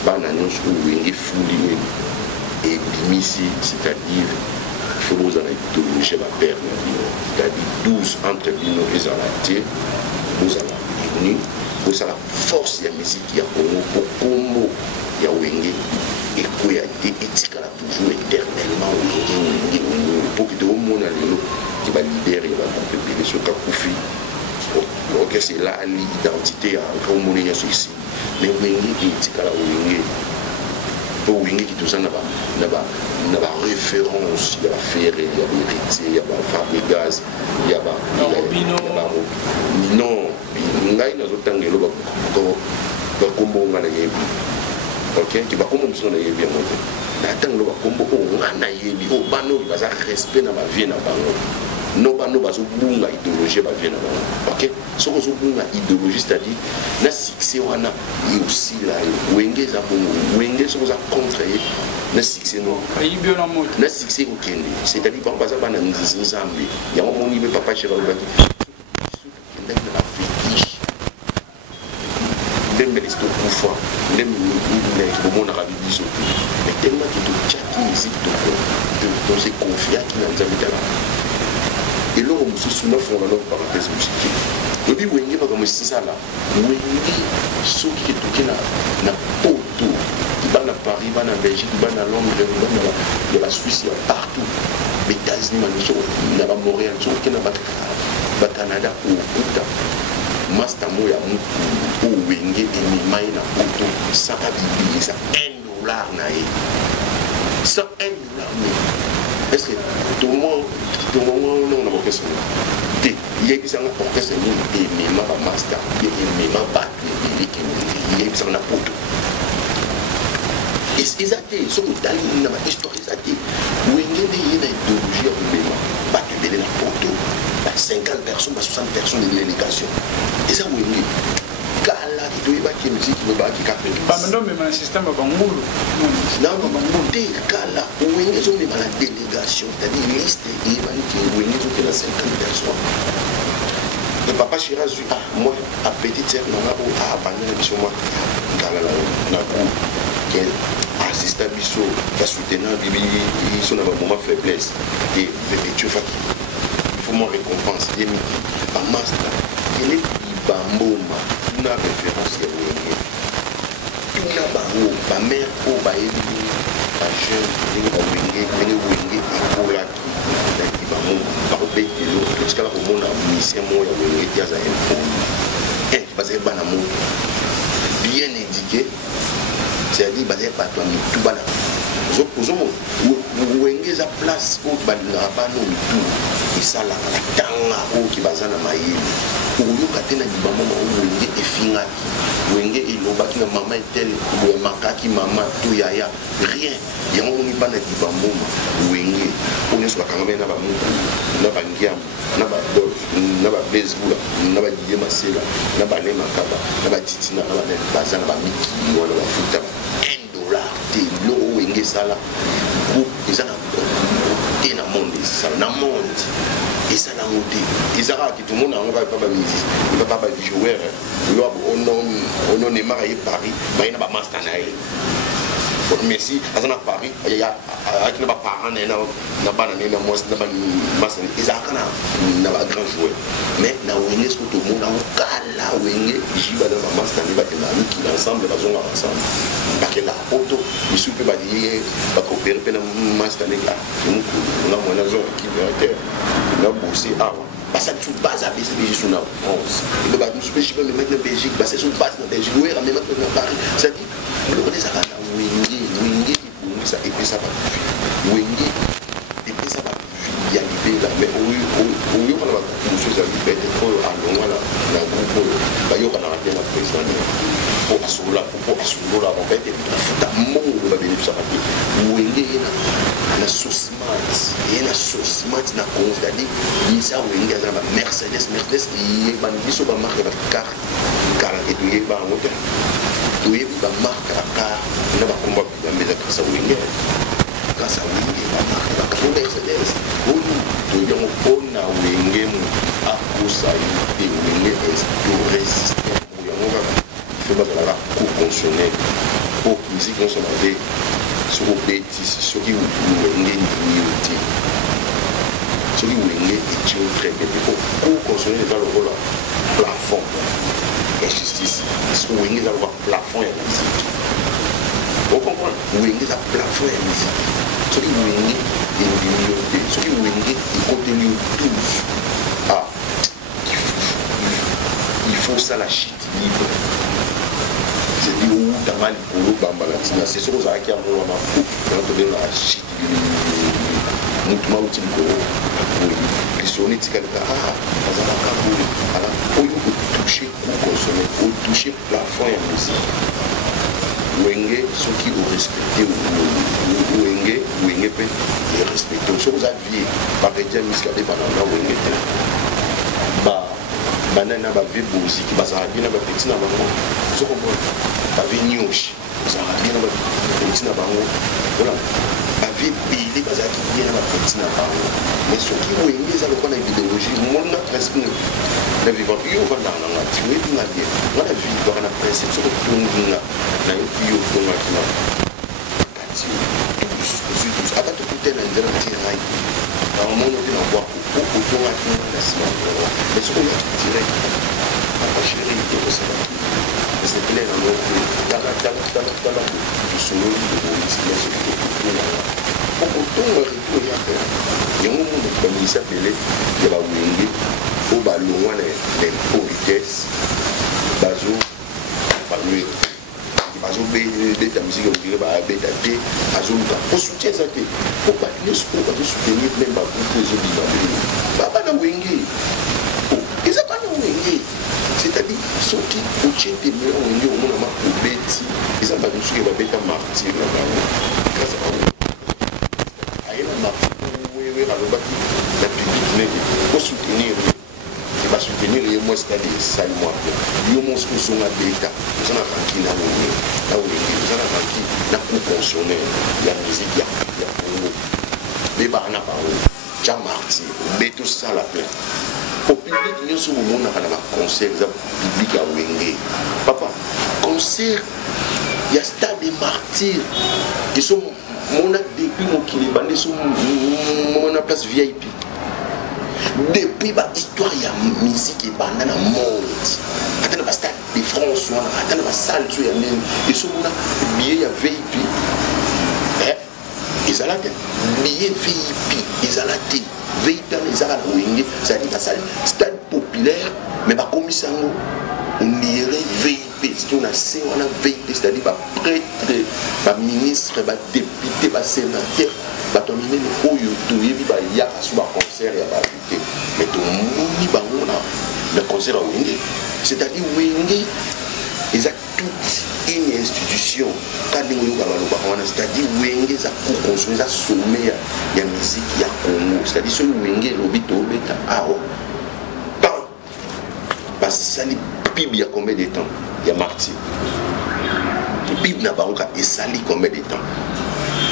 bana nyonso Wenge fuli et bimisi c'est-à-dire il faut vous en être chez ma père c'est-à-dire 12 entre bino et zalaté vous allez venir pour ça la force de la musique il y a pour Congo il y a Wenge et quoi il y a éthique là toujours éternellement Wenge pour que tout le monde qui va libérer il va compléter ce Kakoufi ok c'est là l'identité à tout le monde ici mais Wenge éthique là Wenge pour Wenge qui tout ça n'a pas référence il y a Ferré il y a Héritier il y a Fabregas il y a non ngai na zotanga lo ba kombo ngana yebi OK ki ba kombo msona yebi amoto na tanga lo ba kombo o ngana yebi o bano ba za respect na ba vie na bango no bano ba zo bunga idéologie ba vie na bango OK so ko zo bunga idéologie c'est-à-dire na succès wana yi aussi là Wenge za bongo Wenge so za contre na succès no ayibio na moto na succès ko kende c'est-à-dire ba za bana nzambe ya mo ni be papa chéri ba mais tellement que tu as musique dans ces confiants qui n'ont jamais été là. Et là, on se souvient de la parenthèse musique. Je dis, Wenge, pas comme c'est ça là. Wenge, ceux qui sont na Porto, qui vont à Paris, vont à Belgique, vont à Londres, vont à la Suisse, partout. Les États-Unis, à Montréal, ceux qui sont au Canada, au Master Moya ou Wenge et Mimaï na Porto, ça va vivre ça $1 naïe. Ça $1 naïe. Est-ce que tout le monde n'a pas question? Il y a des orchestres qui ont un master, qui ont un bac, qui ont un Porto. Et exacté ce que tu as dit dans ma histoire exacté où il y a une idéologie au Bénin pas que Bénin a porté 50 personnes 60 personnes de délégation et ça où il y a Kala qui doit y musique qui va qui capte pas maintenant même un système bangolo non bangolo dès Kala où il y a une délégation c'est-à-dire une liste et où il y a 50 personnes. Le papa Chirac dit moi à petite sœur non à banner sur moi Kala na qui assiste à biso qui soutenant bibi ils sont dans un moment faiblesse et tu fais il faut mon récompense et midi pas master il est bamboma une référence à Wenge une bango ba mère au ba ebi ba jeune ba Wenge et kola qui ba mo ba obéir l'autre parce que là au monde a mission moi ya Wenge qui a ça info et parce que bana mo bien éduqué c'est-à-dire basé par toi tout bana Wenge za place au balina ba no tout et ça la tanga au qui bazana maïli oyoka te na libama Wenge efingaki Wenge elobaki na mama etel makaki mama to yaya rien yango ngi bana libama Wenge on est bakanga na ba muku na bangiam na ba dol na ba baseball na ba diye masela na ba lema kaba na ba titina na ba bazana ba miki wala ba futa $1 te lo Wenge sala groupe ezana te na monde sala na monde et ça l'a monté. Ils ont dit tout le monde n'a pas de musique, il ne va pas de joueur. On a marié Paris, mais il n'y a pas de master. Merci, à Paris, il y a un parent, il y a un master. Ils ont un grand joueur. Mais dans Wenge, tout le monde a un cas Wenge, j'y vais dans ma master, il va être qui ensemble, ils vont ensemble. Parce que la photo, il suffit de dire, il va coopérer dans le master. On a moins de gens qui vont là bosser avant parce que tout base à BCBG sur la France il va nous spécifier le mettre en Belgique parce que son base dans Belgique ouais mais maintenant dans Paris ça dit le on est ça là Wenge qui pour ça et puis ça va Wenge et puis ça va il y a l'idée là mais on y on va quelque chose à lui faire pour allons là la groupe bah yo kana rappeler la président pour assurer là en fait et tout monde va venir ça va Wenge na sauce mat et na sauce mat na convaincre ni ça Wenge za Mercedes et ban biso ba marque ba car et tout ba moto tout ba marque la car na ba combat ba meza ka sa Wenge ba marque ba car Mercedes ou tout yo on a Wenge mu a kosa et Wenge est résister yo on va faire ba la co-fonctionner pour musique consommer sur les bêtises, sur qui Wenge est sur qui Wenge est très bien. Pour consommer les rôle plafond et justice, Wenge est le plafond et la musique. Vous comprenez? Wenge est le plafond et la musique. Sur qui Wenge est une communauté, sur qui Wenge est contenu tous. Ah, il faut ça la chute libre. C'est dit où t'as mal pour le bambalatina. C'est ce que ça qui a mon ama pour quand on est la chute mouvement où tu le connais. Les sonnets tu connais ah ça va pas pour alors au lieu de toucher pour consommer au toucher plafond et musique. Wenge ceux qui ont respecté Wenge peut les respecter. Ce que vous aviez par exemple miscadé pendant Wenge bah banana ba vibe aussi qui bazara bien ba petit na bango so ko ba vinyoshi bazara bien ba petit na bango voilà ba vibe bilé bazara bien ba petit na bango mais ce qui Wenge ça le connaît idéologie mon na presque la vivant yo va na tu es bien bien on a vu dans la presse ce que tout na yo ko na kina kati tous à tout tout est dans le terrain dans le monde on voit autour à tout la semaine mais ce qu'on a direct la chérie de ça c'est clair dans le solo de Moïse pour autant retour y a faire il y a un monde comme il s'appelait il va Wenge au ballon les politesse bazo parler bazo de ta musique on dirait ba beta té bazo pour soutien ça té pour pas nous pour soutenir même ba groupe les autres ba na Wenge et ça pas na Wenge c'est-à-dire soki otie temela wenge omona makobeti eza bato soki babeta martyr na bango grâce a bango ayena martyr alobaki na public nenge osoutenir basoutenir ye moi c'est-à-dire esali mwa pe yo monsi kozonga beta oza na ranki na wenge oza na ranki na cour constitutionnel ya musique ya congo bebaka na bango ja martyr obeta osala plein au public nyonso bomonaka na baconcert eza public ya wenge papa concert ya stade martyr eso mona depuis mokili bande so mona place VIP depuis ba histoire ya musique ebanda na monde ata na ba stade de France wana ata na ba salle so ya nini eso mona billet ya VIP ezala te billet VIP ezala te VIP ezala na wenge c'est-à-dire ba salle stade populaire mais ba komisango on dirait VIP c'est on a c'est on a VIP c'est-à-dire ba prêtre ba ministre ba député ba sénateur ba tominer oyo to yebi ba ya su ba concert ya ba invité mais to moni bango na concert à wenge c'est-à-dire wenge ils ont toute une institution c'est-à-dire wenge za cour construire za sommet ya musique ya Congo c'est-à-dire ce wenge lobito beta awa tant parce que ça li pib ya combien de temps ya martyr pib na banka et sali combien de temps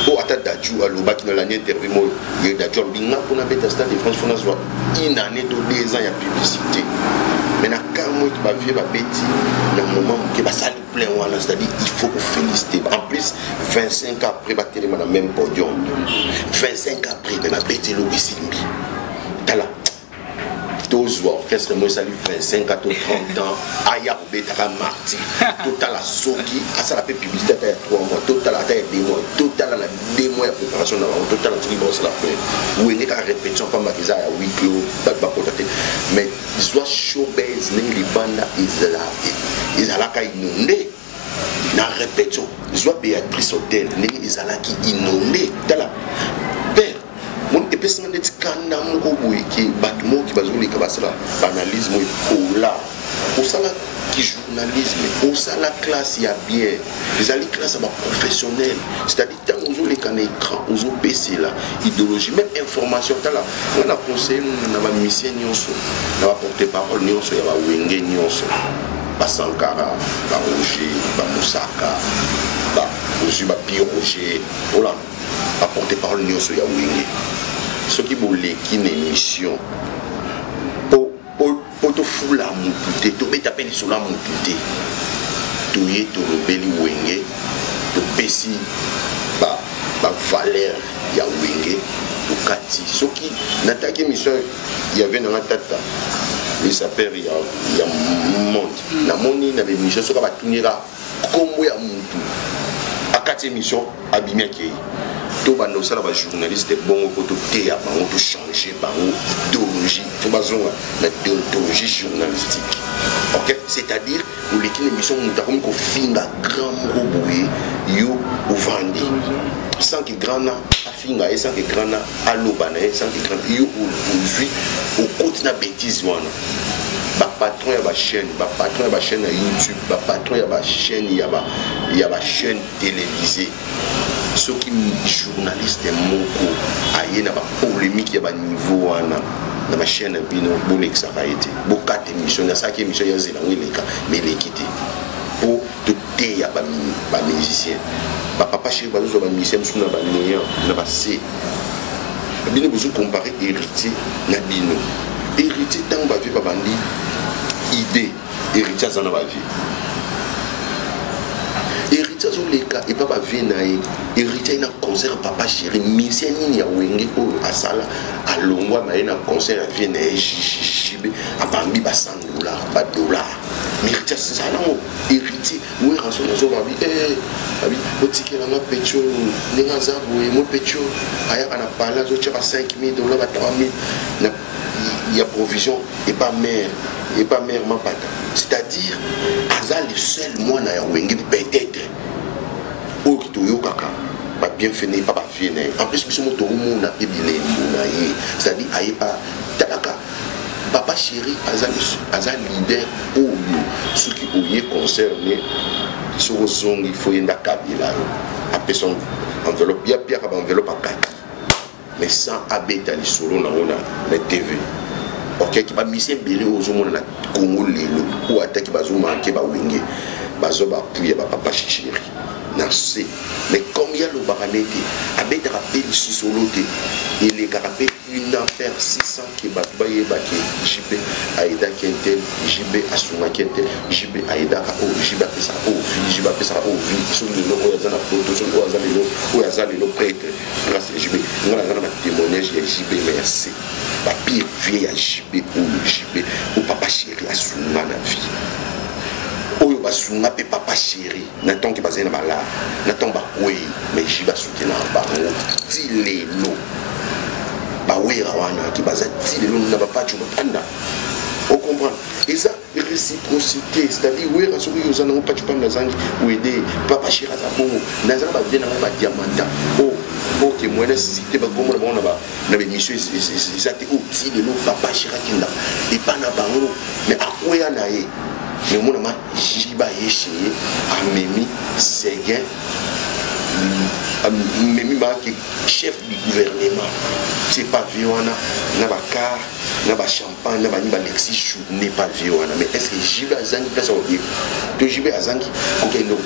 o ata daju alobaki na l'année interview mo ye daju binga pona beta stade de France fona soit une année de 2 ans ya publicité mais na quand moi qui va vivre bêti le moment que va salir plein wana c'est-à-dire il faut féliciter en plus 25 ans après battre dans le même podium 25 ans après de la bêti le bisimbi tala tous orchestre moi salut 25 à 30 ans aya obetaka martyr total à soki à ça la publicité à 3 mois total à 2 mois total à 2 mois de préparation total à tout bon c'est la fin ou il n'y a répétition pas maquisa à 8 clos pas contacter mais soit showbiz les bandes ils ala ka inondé na répétition soit Béatrice Hôtel ils ala qui inondé tala père mon épaissement de kanda moko boye ki batmo ki bazoli ka basala banalisme pour là pour ça qui journalisme pour ça la classe ya bien les ali classe ba professionnel c'est-à-dire tant aux les can écran aux PC là idéologie même information tala on a conseillé na ba mission nyonso na ba porter parole nyonso ya ba wenge nyonso ba Sankara ba Roger ba Moussaka ba Roger ba Roger voilà ba porter parole nyonso ya wenge ce qui voulait qu'une émission pour te fouler la moutouté, tu peux taper sur la moutouté, tu es tout le beli wenge, tu pési ba valeur ya wenge, tu kati. Ce qui n'a pas émission, il y avait dans la tata, il s'appelle il y a monde, la moni n'avait mission, ce qui va tourner là, comme ya moutou, à 4 émissions, abîmé qui tout le monde est journaliste bon pour tout changer idéologie faut besoin la déontologie journalistique ok c'est-à-dire pour l'équipe émission nous avons qu'on finga grand roboué yo ou vendi sans que grand na finga et sans que grand na alobana sans que grand yo aujourd'hui au côté na bêtise wana ba patron ya ba chaîne na YouTube ba patron ya ba chaîne ya ba chaîne télévisée ceux qui journalistes moko aye na ba polémique ya ba niveau wana na ma chaîne bino bolexa ka été bokate émission na ça qui émission ya zela ngileka mais l'équité pour tout ya ba musicien ba papa chez ba zo ba musicien suna ba meilleur na ba C bino vous comparer héritier na bino héritier tant ba vie ba bandi idée héritier ça na ba vie héritier les cas et papa vient héritier na concert papa chéri musicien ni ya wenge ko asala alongwa ma na concert vient jibe abambi ba $100 ba $. Héritier ça na héritier oui rançon zo ba bi abi otike na pecho ninga za mo pecho aya kana pala zo tchaba $5,000 ba $3,000 na ya provision et pas mère ma pata c'est-à-dire azal le seul moi na ya wenge peut-être au kitoyo kaka pas bien fini pas fini en plus biso moto mo na ebile na ye c'est-à-dire aye pas talaka Papa Chéri aza leader oyo soki oye concerné sur zongi il faut yenda kabila après son enveloppe ya pia ka enveloppe akati mais sans abeta li solo na ona na TV ok ki ba mise belé ozomona na Congo lelo ou ataki bazo manquer ba wenge bazo ba puya ba Papa Chéri na se mais comme ya lo bakanete abeta rappel si solo te il est capable une affaire 600 qui va bailler baki JB Aïda Kentel JB Asuma Kentel JB Aïda o JB pesa o vie JB pesa o vie sur le logo ya na photo sur o ya le prêtre grâce JB ngala na témoignage ya JB merci ba pire vie ya JB ou Papa Chéri Asuma na vie oyo basunga pe Papa Chéri na tant que bazena bala na tant ba oui mais JB soutenir ba ti lelo bawera wana ki bazati lelo na bapacho bapanda on comprend et ça réciprocité c'est-à-dire wera soki yozana opacho panda zangi ou aider Papa Chéri za bongo nazala ba bien na ba diamanta o témoigner cité ba gomo na ba na ba mission ça te outil lelo Papa Chéri kinda et pas na bango mais akoya na ye mais mon ama jiba yeshe amemi seguin Mimi qui chef du gouvernement c'est pas violent na ba car na ba champagne na ba ni ba Lexi chou n'est pas violent mais est-ce que Jibe Azangi place au bien de Jibe Azangi OK no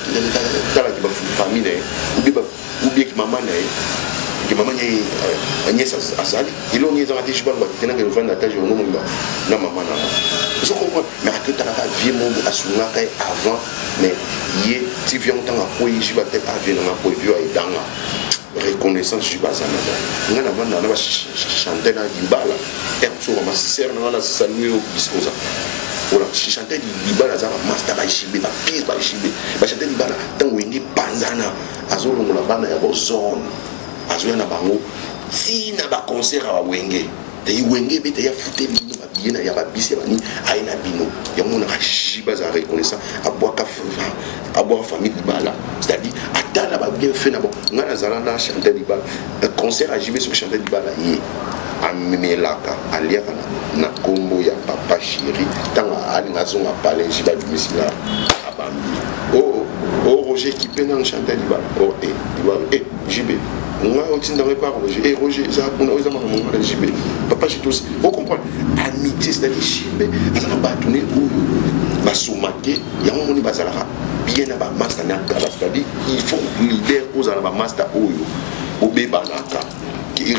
tala ki ba famille ou bien ki maman que maman est Agnès Asali il on est dans la Jibe ba tena que vendre la tâche au nom na maman na je comprends mais à tout à la vie mon asunga kai avant mais yé si vient tant à quoi Jibe peut-être avec na quoi vieux et dans reconnaissance Jibe Azangi ngana vanda na ba chanter na Dibala et sur ma sœur na saluer au discours voilà chanter Dibala za master ba Jibe ba pire ba Jibe ba chanter Dibala tant wengi panzana azolongo la bana ya zone azoya na bango si na ba concert a wenge te wenge bete ya futé bino ba bien ya ba bisi bani aina bino ya mona ka Jibe za reconnaissance a boire famille Dibala c'est-à-dire atala ba bien fait na bon ngana zala na chanter Dibala concert a Jibe sur chanter Dibala yi amelaka aliaka na kombo ya Papa Chéri tanga ali ngazonga pale Jibe bimisila abambi Roger qui peine en chanter Dibala Dibala Jibe on a aussi dans les paroles Roger ça on a aussi dans mon Jibe Papa Chéri tous vous comprenez amitié c'est-à-dire Jibe ça n'a pas tourné où va soumater il y a un moment bazalaka bien na ba master na kala c'est-à-dire il faut leader aux ala ba master oyo obeba naka qui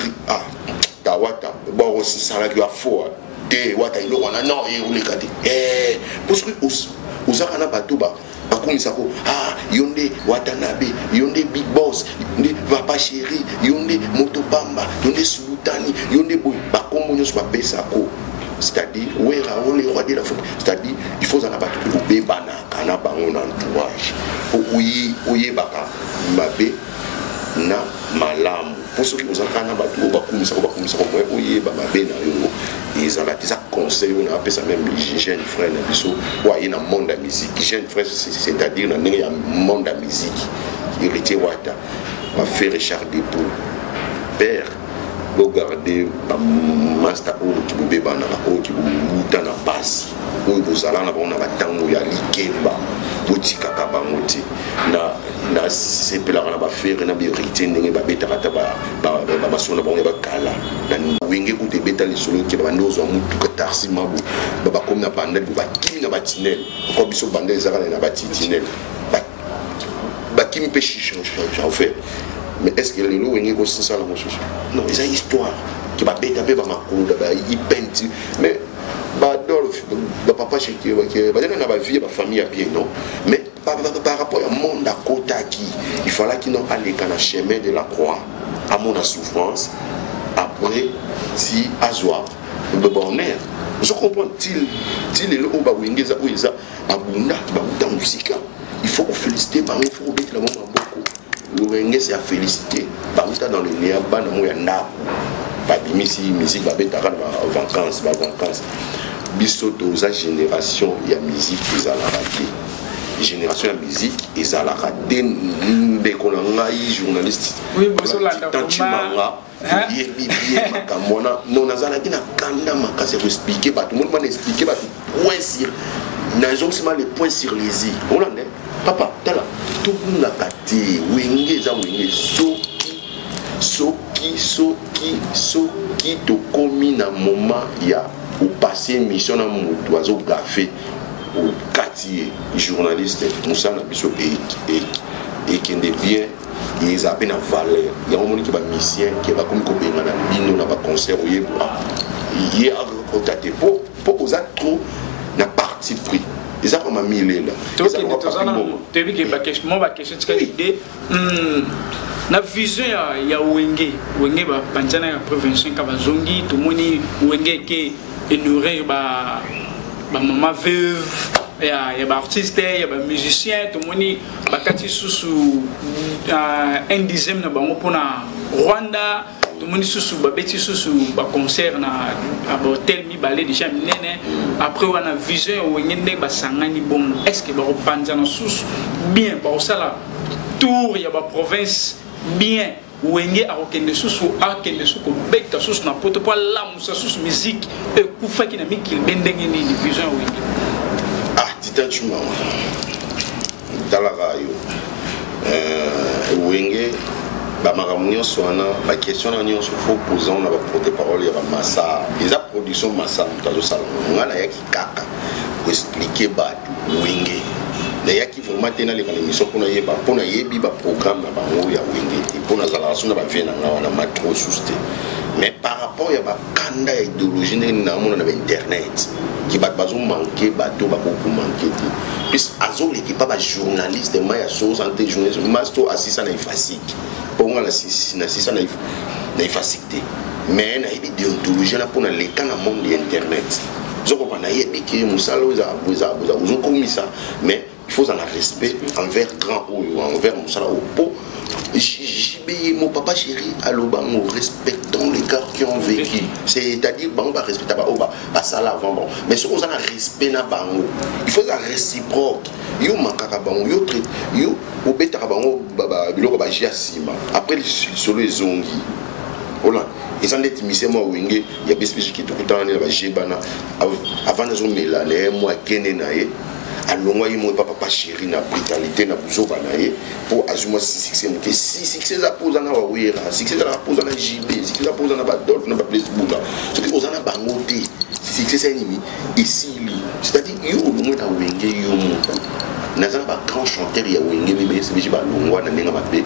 tawata bon aussi ça la a fort te wata ilo wana non et ou les kati parce que aux na batuba bakomisa ko yonde Watanabe yonde Big Boss yonde Papa Chéri yonde Motopamba yonde Sultani yonde boy bakombo nyos ba pesa ko c'est-à-dire wera on les rois de la faute c'est-à-dire il faut en abattre pour bebana kana bango na entourage oyi baka mabe na malamu pour ceux qui vous entendent batu bakumisa ko oyi ba mabe na yo ils ont ça conseil on appelle ça même jeune frère na biso wa ina monde de musique jeune frère c'est-à-dire na ngi ya monde de musique héritier wata va faire Richard Depou père regarder master ou qui beba na ou qui buta na basi ou bozala na bona batango ya likemba botika ka bangoti na c'est pela na ba faire na bi héritier ndenge ba beta bata ba sona ba kala na wenge ku te beta le solo ki ba ndozo mutu ka tarsi mabu ba comme na bandel ba kimi na batinel ko biso bandel zaka na batinel ba kimi pe chicho en fait. Mais est-ce que les loups sont aussi ça la chose? Non, ils ont une histoire qui va bêter avec ma cour, ils peignent. Mais papa chez qui va vie, ma famille a bien, non? Mais par rapport au monde à côté qui, il fallait qu'ils n'ont pas les canaux chemin de la croix, à mon souffrance, après, si à joie, le bonheur. Je comprends, il est là où il y a un musique. Il faut féliciter, il faut mettre le moment beaucoup. Le c'est à féliciter. Baruta dans le néa, bana moya na. Babimisi musique babetara en vacances. Bisoto za génération ya musique ils à la raté. Génération ya musique ils à la raté ndeko na ngai journaliste oui bosolanda Tantimanga yebi bien makamona non nazalaki na kanda makasi ko expliquer bato mo na expliquer bato point sur nazo sima les points sur les i olande papa tala tout nga kati wenge za wenge soki to komi na moment ya au passé mission na mutu azo gafe au quartier journaliste Moussa na biso et qui devient ils ont appelé la valeur. Il y a un moment qui va mission qui va comme combien na bino na ba concert ou il a contacté pour poser trop na parti pris. Ils ont pas mis là. Donc tu vu que ba question tu idée na vision ya wenge ba panjana ya prévention ka bazongi to moni wenge ke honorer ba maman veuve il y a des artistes, il y a des musiciens, tout le monde bakati sous un dixième na bango pour na Rwanda, tout le monde sous babeti sous concert na hôtel mi balé déjà nene après on a vision on ngende ba sangani bon est-ce que ba panzana sous bien ba sala tour il y a ba province bien wenge akokende susu akende suko beta susu na poto pa lamusa susu musique e kufaki na mikil bendenge ni vision wenge Titan Chumama Dalarayo Wenge Bamaramunion Swana, la question de l'union se faut poser on a porte-parole, il y a Massa, les production Massa, Mutazo Salon, on a qui kaka pour expliquer Batu Wenge. D'ailleurs, qui vont maintenant les émissions pour na yebi ba programme na bango ya Wenge, pour na zala suna ba vena na ma trop susté. Mais par rapport à la kanda idéologie na internet qui va manquer bateau va beaucoup manquer puis azo l'équipe pas journaliste mais ya chose santé journaliste masto assistant na efasik pour moi na assistant na efasicité mais na idéologie na pour na les kana monde internet zoko pana yebi ki musalo za uzo komisa mais il faut en respect envers grand ou envers musala au pot. Mon papa chéri, allons respectons les gars qui ont vécu. C'est-à-dire, on va respecter ça avant. Mais si on a un respect, il faut un réciproque. Yo makaka bango, yo traite, yo obeta bango, biloko ba jasima. Après sur les zongi. Voilà. Ils ont été mis moi wenge, il y a des spécialistes qui tout le temps na ba jebana avant de zomela les moi kenenaye. Alors moi il mon papa chéri na brutalité na buzo banaye pour assumer succès que si succès ça pose na wawera succès ça pose na JB succès ça pose na Badolf na ba Facebook ce qui pose na bangote succès c'est ennemi ici c'est-à-dire yo mo ta wenge yo mo na za ba grand chanteur ya wenge mais c'est ba longwa na nenga mabe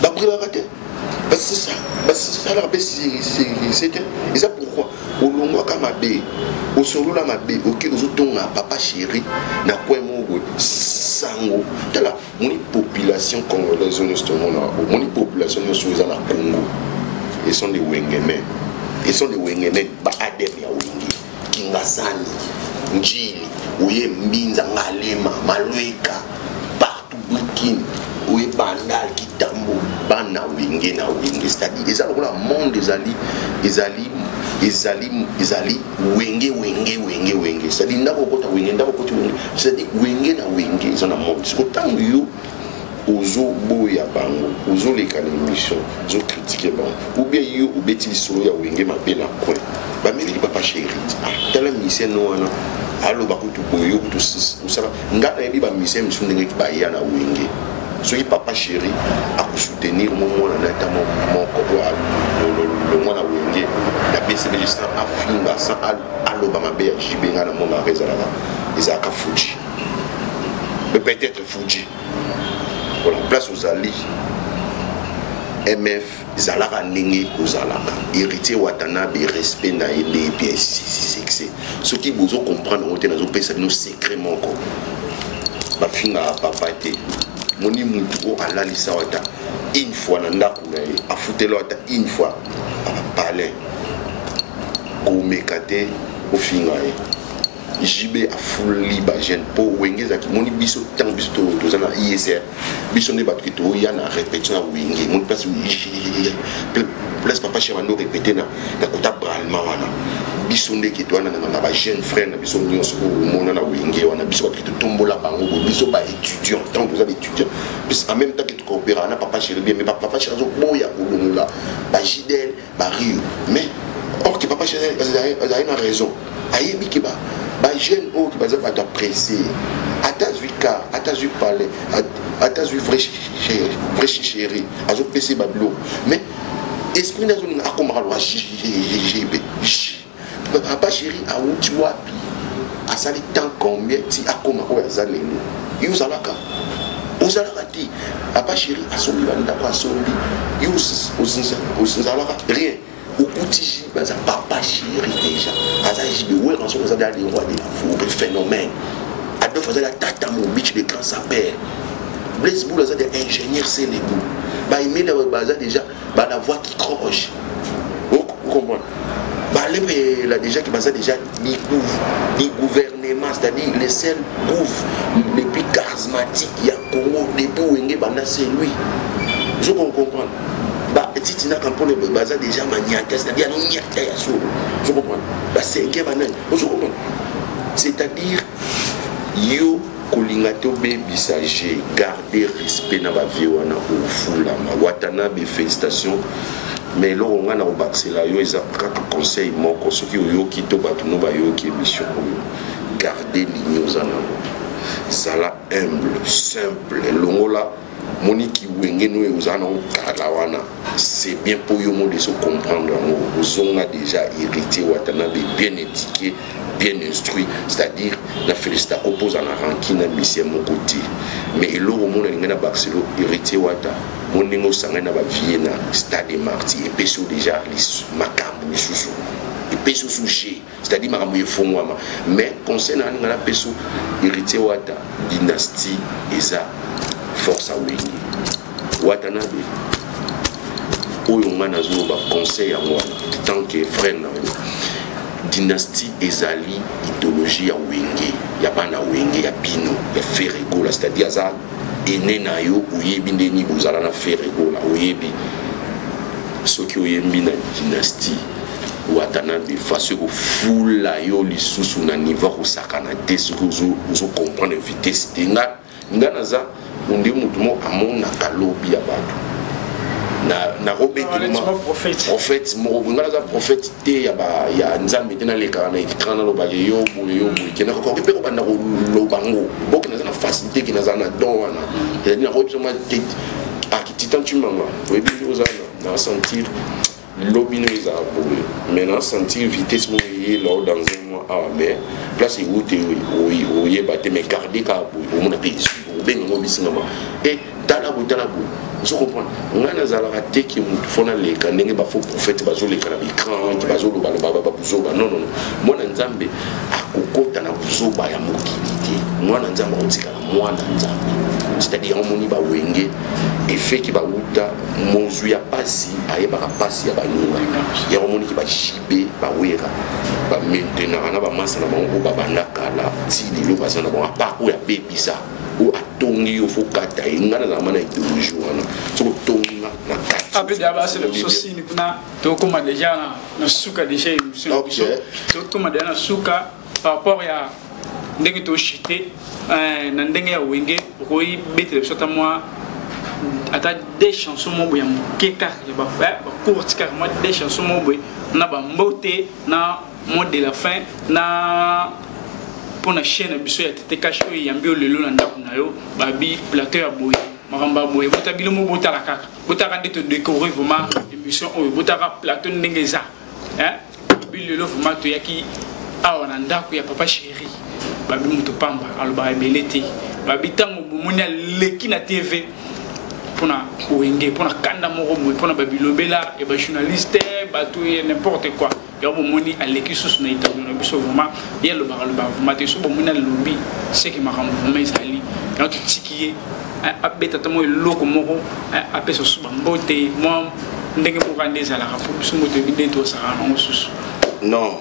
ba brila raté parce que ça la c'était et ça pourquoi au longwa kamabe au solo la mabe ok ozotonga papa chéri na quoi mo sango tala moni population congolaise justement moni population sur na Congo ils sont des wengemen ba adem ya wengi kingasani njili oye mbinza ngalema malweka partout Burkina oye bandal kitambo bana wenge c'est-à-dire ils ont le monde ezali wenge c'est-à-dire ndako kota wenge c'est-à-dire wenge na wenge ils ont le monde c'est autant yo ozo boya bango ozo leka na émission ozo critiquer bango ou bien yo obeti solo ya wenge mabe na coin ba meli papa chéri tala mission no wana alo bakutu boyo kutu usala ngata yebi ba mission misu ndenge ki ba ya na wenge so ki papa chéri a soutenir mon na ta mon ko le mwana wenge na BCB juste a finga sans alo ba mabe ya jibenga na mon arrêt là ezaka fuji peut-être fuji pour la place aux alliés MF zalaka ningi kozalaka héritier Watanabe respect na ele bien c'est ce qui vous comprendre on nazo pesa no secrètement ko ba finga papa te moni mutu o alali sawata une fois na ndako na ye afutelo ata une fois parler ko mekate o finga ye JB a fulli ba jeune po wenge zaki moni biso tant biso to zana ISR biso ne bat kito ya na répétition wenge mon place place papa chéri no répéter na kota bralma wana bisonde qui toi na jeune frère na biso nyonso mona na wenge wana biso ki tombola bango biso ba étudiant tant que vous avez étudiant bis en même temps que tu coopères na papa chéri bien mais papa chéri zo boya kolongola ba jidel ba rio mais or que papa chéri a une raison ayebi ki ba jeune o ki baza ba apprécier atazui car atazui parler atazui vrai chéri azo pc bablo mais esprit na zone akomara lwa JB papa chéri a outi wapi asali tant combien ti akoma ko yazalelo yuzalaka uzalaka ti papa chéri asombi banda ko asombi uzalaka rien okuti baza papa chéri déjà aza JB ouais quand on a des rois des phénomènes à deux fois la tata mon bitch de grand sapeur Blaise Boul a des ingénieurs sénégalais bah il met déjà bah la voix qui croche vous comprenez bah là déjà qui basa déjà ni gouvernement c'est-à-dire les seuls gouv les plus charismatiques il y a Congo depuis Wenge bana c'est lui je comprends bah titina campone basa déjà maniaque c'est-à-dire non niata ya so je comprends bah c'est que bana je comprends c'est-à-dire yo kolingato bebisage garder respect na ba vie wana ofula ma watanabe félicitations mais lo nga na obaxela yo eza kaka conseil moko soki yo kito batu no ba yo ki émission garder l'ignos ana sala humble simple longola moniki wenge no uzana kala wana c'est bien pour yo mo de se comprendre on a déjà hérité watanabe bien éduqué bien instruit, c'est-à-dire la félicité oppose en ranking à mission mon côté. Mais il au monde a baxelo héritier wata, mon ningo sangana ba viena stade marti et peso déjà les macambo les sous et peso souché, c'est-à-dire makambo yefongwama. Mais concernant la peso héritier wata dynastie eza force à wini. Watanabe oyo ngana zo ba conseil à moi tant que frère na dynastie ezali idéologie ya wenge ya bana wenge ya bino ya ferregola c'est-à-dire ça ene na yo oyebi ndeni bozala na ferregola oyebi soki oyembi na dynastie Watanabe face ko fula yo lisusu na niveau ko sakana te soki ozo comprendre vitesse te nga naza onde mutu mo amona kalobi ya bato na robetellement prophète mo ngala prophète te ya nzambe te na leka na ikana lo ba yo kena ko pe ko banda ko lo bango bok na facilité ki na na don wana et na robettement te akititan tu mama we bi ozana na sentir lobino za boule maintenant sentir vitesse mo yi là dans un mois ah mais place où te oui baté mais garder ka au mon pays au ben ngo bisinama et talabu je comprends ngana zalaka te ki mutu fona leka ndenge ba faux prophète bazo leka na bikran ki bazo lo ba buzoba non mwana nzambe akokota na buzoba ya mokilité mwana nzambe otika mwana nzambe c'est-à-dire moni ba wenge effet ki ba uta monzu ya pasi ayeba ka pasi ya baninga ya moni ki ba chibe ba wera ba maintenant na ba masa na bango ba bandakala ti lilo bazana ba pa ko ya bebisa ou atongi au fokata ingana za mana idéologie wana so tonga na kati après d'abord c'est le souci ni kuna to comme déjà na suka déjà to comme déjà na suka par rapport ya ndenge to chité na ndenge ya wenge ko yi betre sota moi ata des chansons mo boya keka ya ba fa ba courte carrément des chansons mo boy na ba mbote na mot de la fin na pour la chaîne biso ya tete caché yambi lelo na ndako na yo babi plateau ya boye makamba boye botabilo mo botala kaka botaka ndete découvrir vraiment émission oyo botaka plateau ndengeza hein babi lelo vraiment to yaki awa na ndako ya papa chéri babi muto pamba aloba belete babi tango bomoni leki na TV pona wenge pona kanda moko boye pona babi lobela et ba journaliste ba tout n'importe quoi ya bomoni aleki susu na itabu na biso vraiment ya lo ba vraiment te so bomoni lobi c'est que makambo vraiment ezali ya to tikiye abeta tamo loko moko apeso suba mbote moi ndenge mokande ezala ka fu biso moto bide to sa na susu non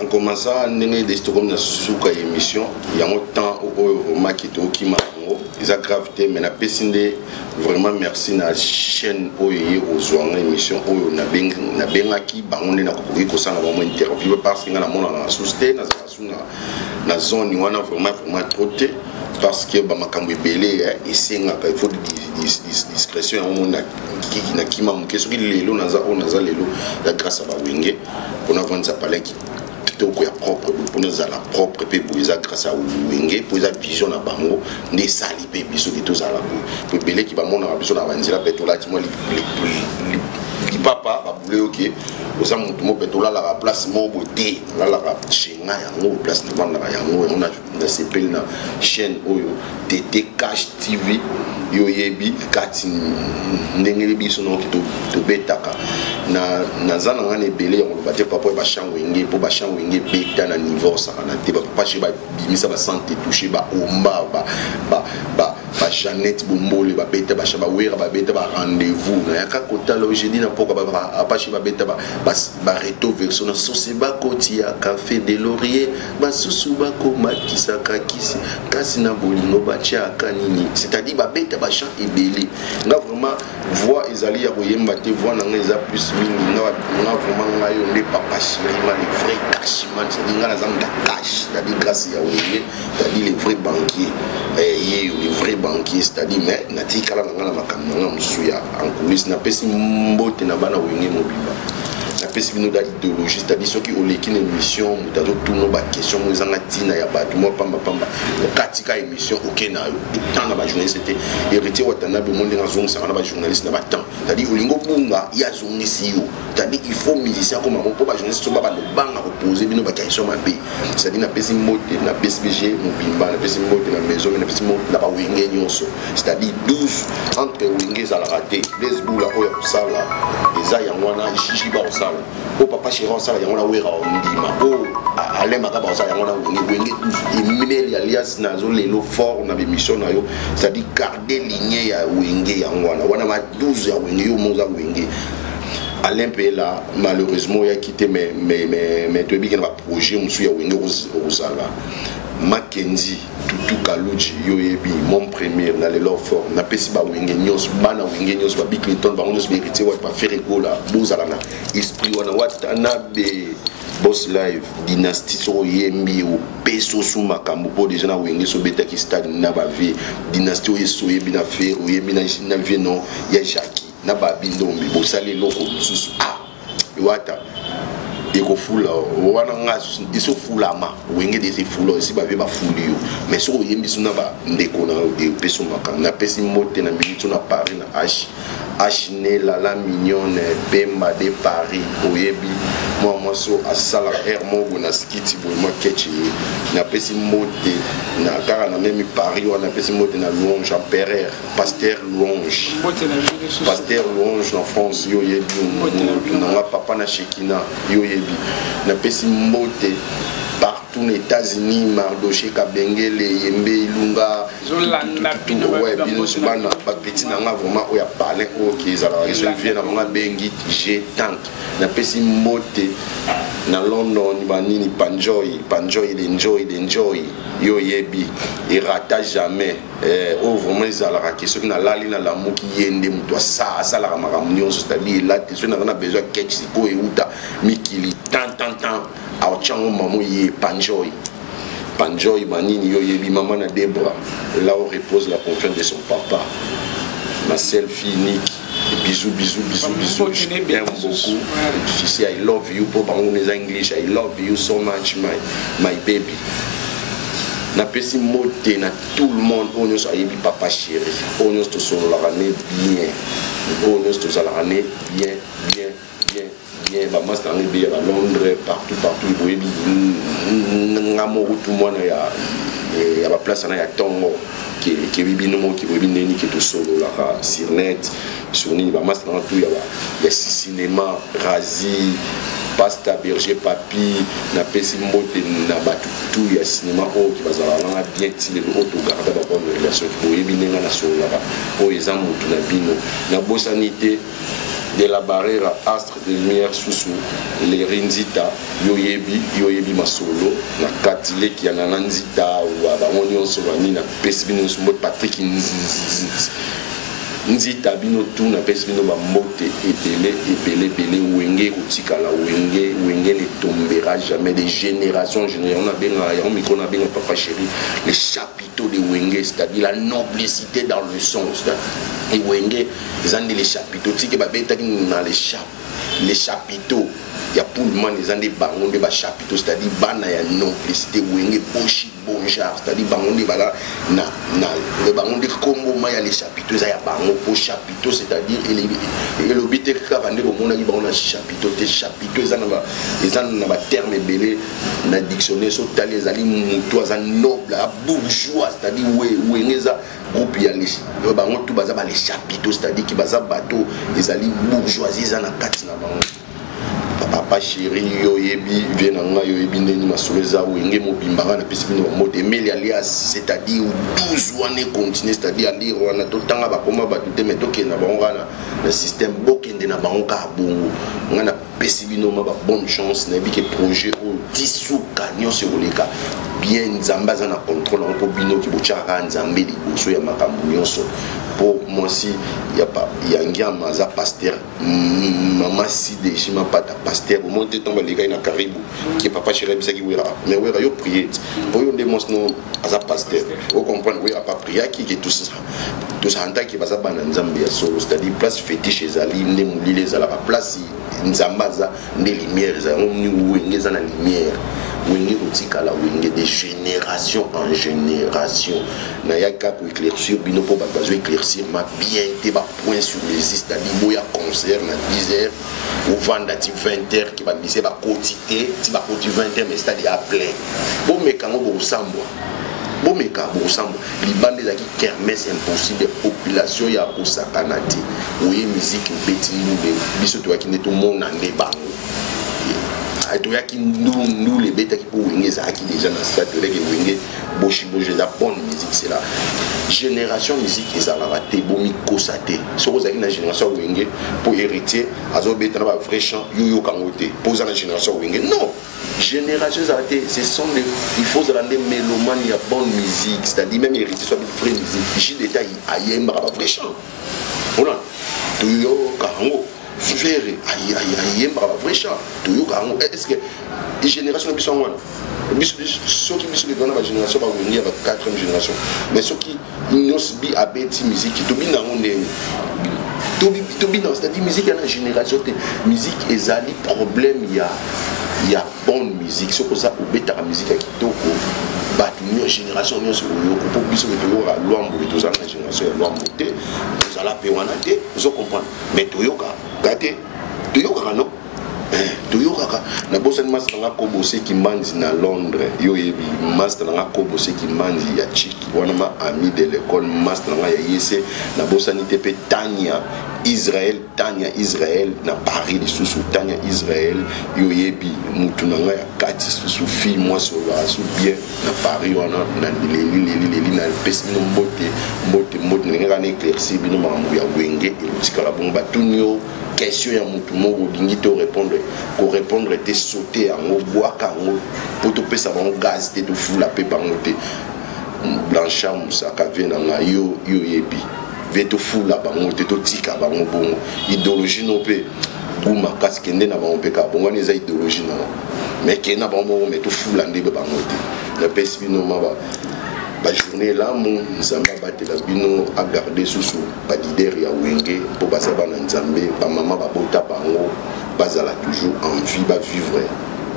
en commençant ndenge de comme na suka émission ya mo temps au makito ki ma yango eza gravité mais na pesinde vraiment merci na chaîne oyo ozwanga émission oyo na bengaki bango nde nakokoki kosala bango interview parce que nga namona na susu te nazala su na zone wana vraiment trop te parce que bamakambo ebele esengaka il faut discrétion yango na kima moke soki lelo naza oyo naza lelo ya grâce à bawenge mpona vandi zapalaki kitoko ya propre mpona ezala propre mpe boye eza grâce à wenge mpo eza vision na bango nde esali mpe biso ke tozala boye po ebeleki bamonaka biso na banzela mpe tolati mwa lipapa babule oke oza motu mo mpe tolalaka place moko boye te olalaka chenga yango place navandaka yango yango na sepeli na chaîne oyo TT Cash TV yo yebi kati ndengeli biso noki tobetaka naza na ngana ebele ya koloba te papa bachango wenge mpo bachango wenge beta na niveau osakana te bapapa che babimisa basante touche baomba Jeannette Bombole babeta basha bawera babeta ba rendez-vous na yaka kotala jeudi na poka apache babeta ba reto version na soseba koti ya café de laurier basusu bakomakisa kakisi kasi na bolingo bacha kanini c'est-à-dire babeta basha ebele nga vraiment voix ezali ya koyemba te voix na nga eza plus mingi nga vraiment nga yo nde papa chéri ma le vrai cash man c'est-à-dire nga nazanga da cash c'est-à-dire grâce ya wenge c'est-à-dire les vrais banquiers les vrais banquiers c'est-à-dire mais natikala na nga na makambo na nga mosusu ya en coulisses napesi mbote na bana wenge mobimba napesi bino da idéologie c'est-à-dire soki oleki na émission moto azotuna baquestion mo ezanga ntina ya bato mwa pambapamba okatika émission oke na yo etant na bajournaliste te héritier watanabe mo ndenge azongisaka na bajournaliste na batemps c'est-à-dire olingo bunga ye azongisi yo c'est-à-dire il faut musicien koma mo mpo bajournaliste so balobanga kopose bino baquestion mabe c'est-à-dire napesi mbote na PSBG mobimba napesi mbote na maison napesi mbote na bawenge nyonso c'est-à-dire 12 entre wenge ezalaka te lesbula oyo ya kosala eza yango wana jiji baosala o papa chéri osala yango na wera ondima o alemaka baosala yango na wenge emeli alias nazo lelo fort na bémission na yo c'est-à-dire garder lignée ya wenge yango wana ma 12 ya wenge yo moza wenge Alain Pela malheureusement il a quitté mais tu bien un projet monsieur ya wenge ozala Mackenzie Tutu Kaluji yoyebi mon premier na le law fort na pesi ba wenge nyos bana wenge nyos ba Bill Clinton ba nyos berité wa ba faire gola bozala na esprit wana watana be boss live dynastie so yembi o peso sous makambo po déjà na wenge so beta ki stade na ba vie dynastie o yeso yebi na faire o yebi na vie non ya Jackie na ba bindombi bosale loko susu wata eko fula wana nga iso fula ma wenge de se fula esi ba ve ba fuli yo mais so yembi suna ba ndeko na e peso makam na pesi mote na minute na Paris na H la mignonne Bemba de Paris oyebi moi so asala air mongo na skiti bo moi kechi na pesi mote na kara na même Paris wana pesi mote na Louange Empereur Pasteur Louange en France yo yebi na papa na Shekina yo yebi na pesi mote partout aux États-Unis Mardoché Kabengele Yembe Ilunga ouais bino subana ba petit na nga vraiment oya parler OK ezala ils viennent na bengi j'ai tant na pesi mote na London banini panjoy enjoy yo yebi et rata jamais oh vraiment ezala ki soki na lali na la moki yende muto ça la makamnyo c'est-à-dire là tu na besoin quelque ko e uta mikili tant a ochango mamu ye panjoy manini yo yebi maman na Debra là où repose la confiance de son papa ma selfie Nick bisous je t'aime beaucoup she say I love you pour parler en English I love you so much my baby na pesi mote na tout le monde on nous ayebi papa chéri on nous to solo la année bien on nous to la année bien ba master en bien à Londres partout boyebi ngamoru tout monde ya ba place na ya tongo qui bibi no qui boyebi neni qui to solo la sur net sur ni ba master en tout ya cinéma Razi Pasta Berger Papi na pesi mote na batu tout ya cinéma o qui bazala na bien tilé auto garda ba bonne relation qui boyebi nenga na solo la o example na bino na bosanité de la barrière astre de lumière sous les rinzita yoyebi masolo na katile ki na nzita wa ba nyonso bani na pesibino so Patrick nzita bino tout na pesibino ba mote ebele wenge kotikala wenge ne tombera jamais des générations on a bien on micro na bien papa chéri les chapiteaux de wenge, c'est-à-dire la noblicité dans le son, et wenge ils ont les chapiteaux tiki ba beta na les chapiteaux il y a pour le moment les des bangon de chapiteaux, c'est-à-dire bana ya noblicité wenge boshi bonjar, c'est-à-dire bangon de bala na le bangon de combo ma ya les chapiteaux ya bango pour chapiteaux, c'est-à-dire et le bité ka vande ko mona ki bango na chapiteaux te chapiteaux ils ont na terme belé na dictionnaire so tali ezali mutu aza noble a bourgeois, c'est-à-dire wenge za groupe ya les bango tout baza ba les chapiteaux, c'est-à-dire ki baza bateau ezali bourgeoisie za na kati na bango. Papa chéri yoyebi venanga yoyebi ndeni masoleza wenge mobimbanga na pesibino mode meli alias, c'est-à-dire 12 années continuer, c'est-à-dire lire wana totanga bakoma batute metoke na bango na système bokende na bango ka bongo ngana pesibino ma ba bonne chance na bike projet au tisuka nyonso oleka bien nzambaza na contrôle en bino ki bochaka nzambe liboso ya makambo nyonso. Pour moi aussi, il y a un gars maza pasteur, maman si déjà ma pata pasteur, au moins tombe les gars na Caribou, qui est papa chéri bisa qui wera, mais wera yo prier, pour yo démontre non aza pasteur, vous comprenez wera pas prier qui est tout ça en tant que basa bana nzambe solo, c'est-à-dire place fétiche chez Ali, ne mouli les ala place nzambaza ne lumière, za on ni wenge za na lumière. Wenge kotikala wenge de génération en génération na yaka ko éclaircir bino po ba besoin éclaircir ma bien te ba point sur les c'est-à-dire boya concert na 10h ou vendati 20h qui va biser ba quotité ti ba quotité 20h mais c'est-à-dire à plein bo mekango bo sambo libande za ki kermesse impossible population ya ko sakanati oye musique beti nous biso to ki neto mona nde bango nous les bêtes qui pour wenge ça qui déjà dans stade de wenge boshi la bonne musique, c'est la génération musique ils ont raté bomi kosaté so vous avez une génération wenge pour hériter azo bêtes na vrai chant yo kangote pour la génération wenge non génération raté ce sont des il faut rendre mélomane il y a bonne musique, c'est-à-dire même hériter soit vraie musique j'ai détail ayemba vrai chant voilà to yo kango Féré, aïe, vrai chat. Est-ce que les générations de Bissau, ceux qui sont dans la génération, va venir à la 4e génération. Mais ceux qui n'ont pas à bêti musique, qui sont c'est-à-dire musique à la génération, musique et zali problème, il y a bonne musique. C'est pour ça que bêta la musique à Kitoko. Une génération nous sommes pour biso que tu auras l'homme et tout ça la génération l'homme monté vous allez péwanate vous comprenez mais toyoka gâté toyoka non toyoka na bossa master nga ko bossé qui mandi na Londres yo yebi master nga ko bossé qui mandi ya chiki wana ma ami de l'école master nga ya yese na bossa ni tepe Tania Israël na Paris de sous Tania Israël yo yebi mutu na nga ya kati sous fille moi solo sous bien na Paris wana na les na pesino mbote nga na éclairci bino mambu ya wenge et tikala bomba tunyo question ya mutu moko lingi to répondre te sauter en boaka en pour te pesa ba gaz te to fula pe bango te Blanchard Moussaka vient na yo yebi veto fula bango te to tika bango bongo idéologie no pe buma kaskende na bango pe ka bongo ni za idéologie na mais kena bango mais to fula ndebe bango te la pesbino ma ba journée là mon nzamba batela bino a garder sous ba leader ya wenge pour basa bana nzambe ba mama ba bota bango bazala toujours en vie ba vivre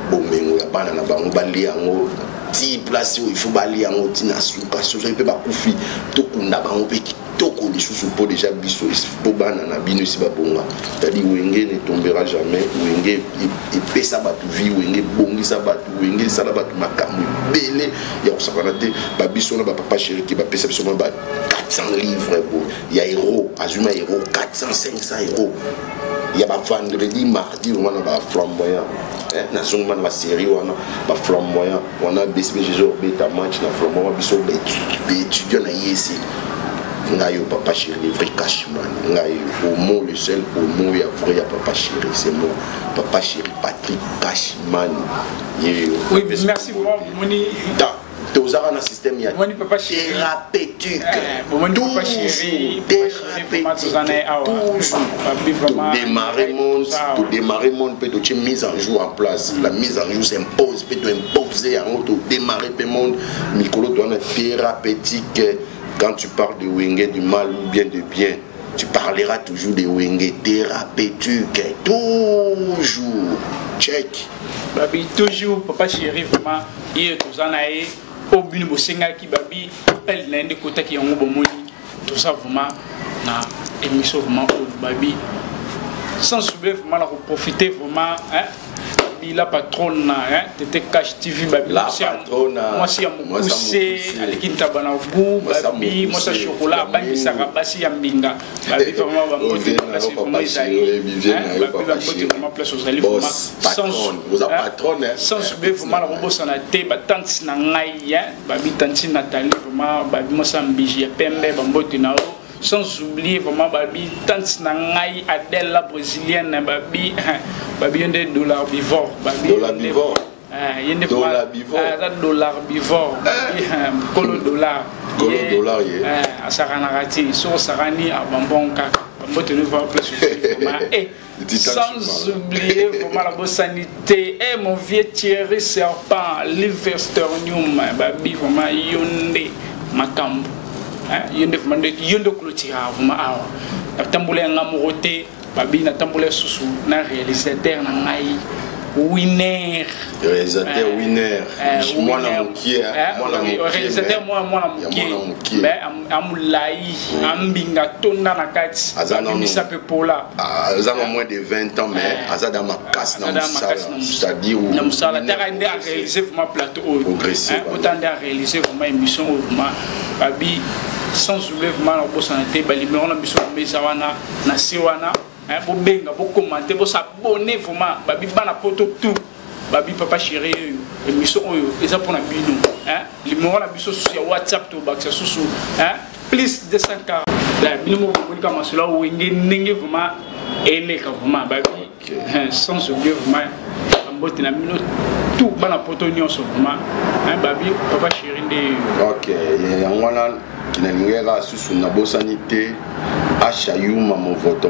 bomengo ya bana na bango ba liango ti place où il faut bali yango tina suka so so pe ba kufi to kunda bango pe toko les sous pour déjà biso pour bana na bino si ba bonga c'est-à-dire wenge ne tombera jamais wenge et pesa ba tu vie wenge bongi sa ba tu wenge sala ba tu makamu belé ya osakana te ba biso na ba papa chéri qui ba pesa biso ba 400 livres bon ya héros azuma héros 400 500 euros il y a ba vendredi mardi on a ba flamboyant na zonga na série wana ba flamboyant on a BSB jour beta match na flamboyant biso ba étudiant na yesi Ngayo papa chéri, vrai cashman. Ngayo homo, le seul homo ya vrai papa chéri, c'est moi. Papa chéri Patrick Cashman. Oui, merci beaucoup, Moni. Tous un système thérapeutique. Tout démarrer monde peut être mise en jour en place. La mise en jour s'impose, peut imposer en autre démarrer le monde. Micro doit être thérapeutique. Quand tu parles de Wenge du mal ou bien de bien, tu parleras toujours de Wenge thérapeutique. Toujours. Check. Babi, toujours, papa chéri, vraiment, il est tous en aïe. Au but de Senga qui babi, appelle l'un des côtés qui ont bomoni, tout ça vraiment, na émission vraiment au babi. Sans oublier vraiment la profiter vraiment, hein. La patronne, hein, t'étais cash TV, babi. La patronne, moi si mon poussé, avec une tabana goût, babi, moi ça chocolat, babi ça rabassi ambinga, babi vraiment va monter place vraiment isaïe, babi va monter vraiment place aux alliés vraiment sans patronne, sans oublier vraiment la robot en a été, tante nangai, hein, babi tante Nathalie vraiment, babi moi ça ambigi, pembe, bambote nao. Sans oublier vraiment babi tante nangai Adèle la brésilienne babi babi un des dollars bivore babi dollar bivore dollar bivore colo dollar à Saranarati sur Sarani à Bambonka bambote ne va plus et sans oublier vraiment la bonne sanité et mon vieux Thierry Serpent Liversternium babi vraiment yonde makambo yonde clôtura vraiment awa tambule ngamurote babi na tambule susu na réalisateur na ngai winner réalisateur winner moi na mukie réalisateur moi na mukie mais amulai ambinga tonda na kati misa pepola azana moins de 20 ans mais azada makas na musala c'est-à-dire na musala tera inde a réaliser vraiment plateau autant de réaliser vraiment émission vraiment babi sans oublier vraiment la bosse en été balimé on a mis sur mesawana na siwana bo benga bo commenter bo s'abonner vraiment babi bana poto tout babi papa chéri émission oyo eza pour na bino hein numéro na biso sur WhatsApp to baksa susu hein plus 240 la bino mo ko kama cela wenge ndenge vraiment eleka vraiment babi sans oublier vraiment mbote na bino tout bana poto nyonso vraiment hein babi papa chéri ndé OK yangwana kinalingela susu na bosanité achayuma mon voto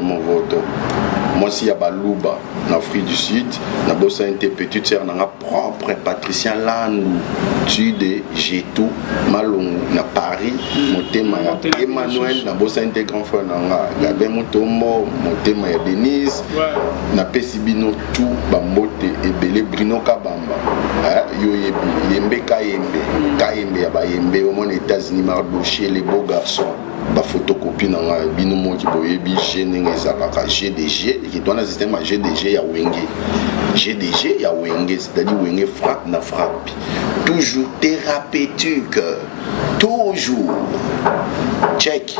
moi si ya baluba en Afrique du Sud na bosanité petite sœur na propre Patricia Landu tu de Jetou Malongu na Paris motema ya Emmanuel na bosanité grand frère na Gabe Mutombo motema ya Denise na pesibino tout bambote ebele Bruno Kabamba yo yebi yembe kayembe ya bayembe au moins États-Unis Mardoché les beaux garçons ba photocopie na bino mo ki boyebi jeune ezalaka GDG qui doit na système GDG ya Wenge GDG ya Wenge c'est-à-dire Wenge frappe na frappe toujours thérapeutique toujours check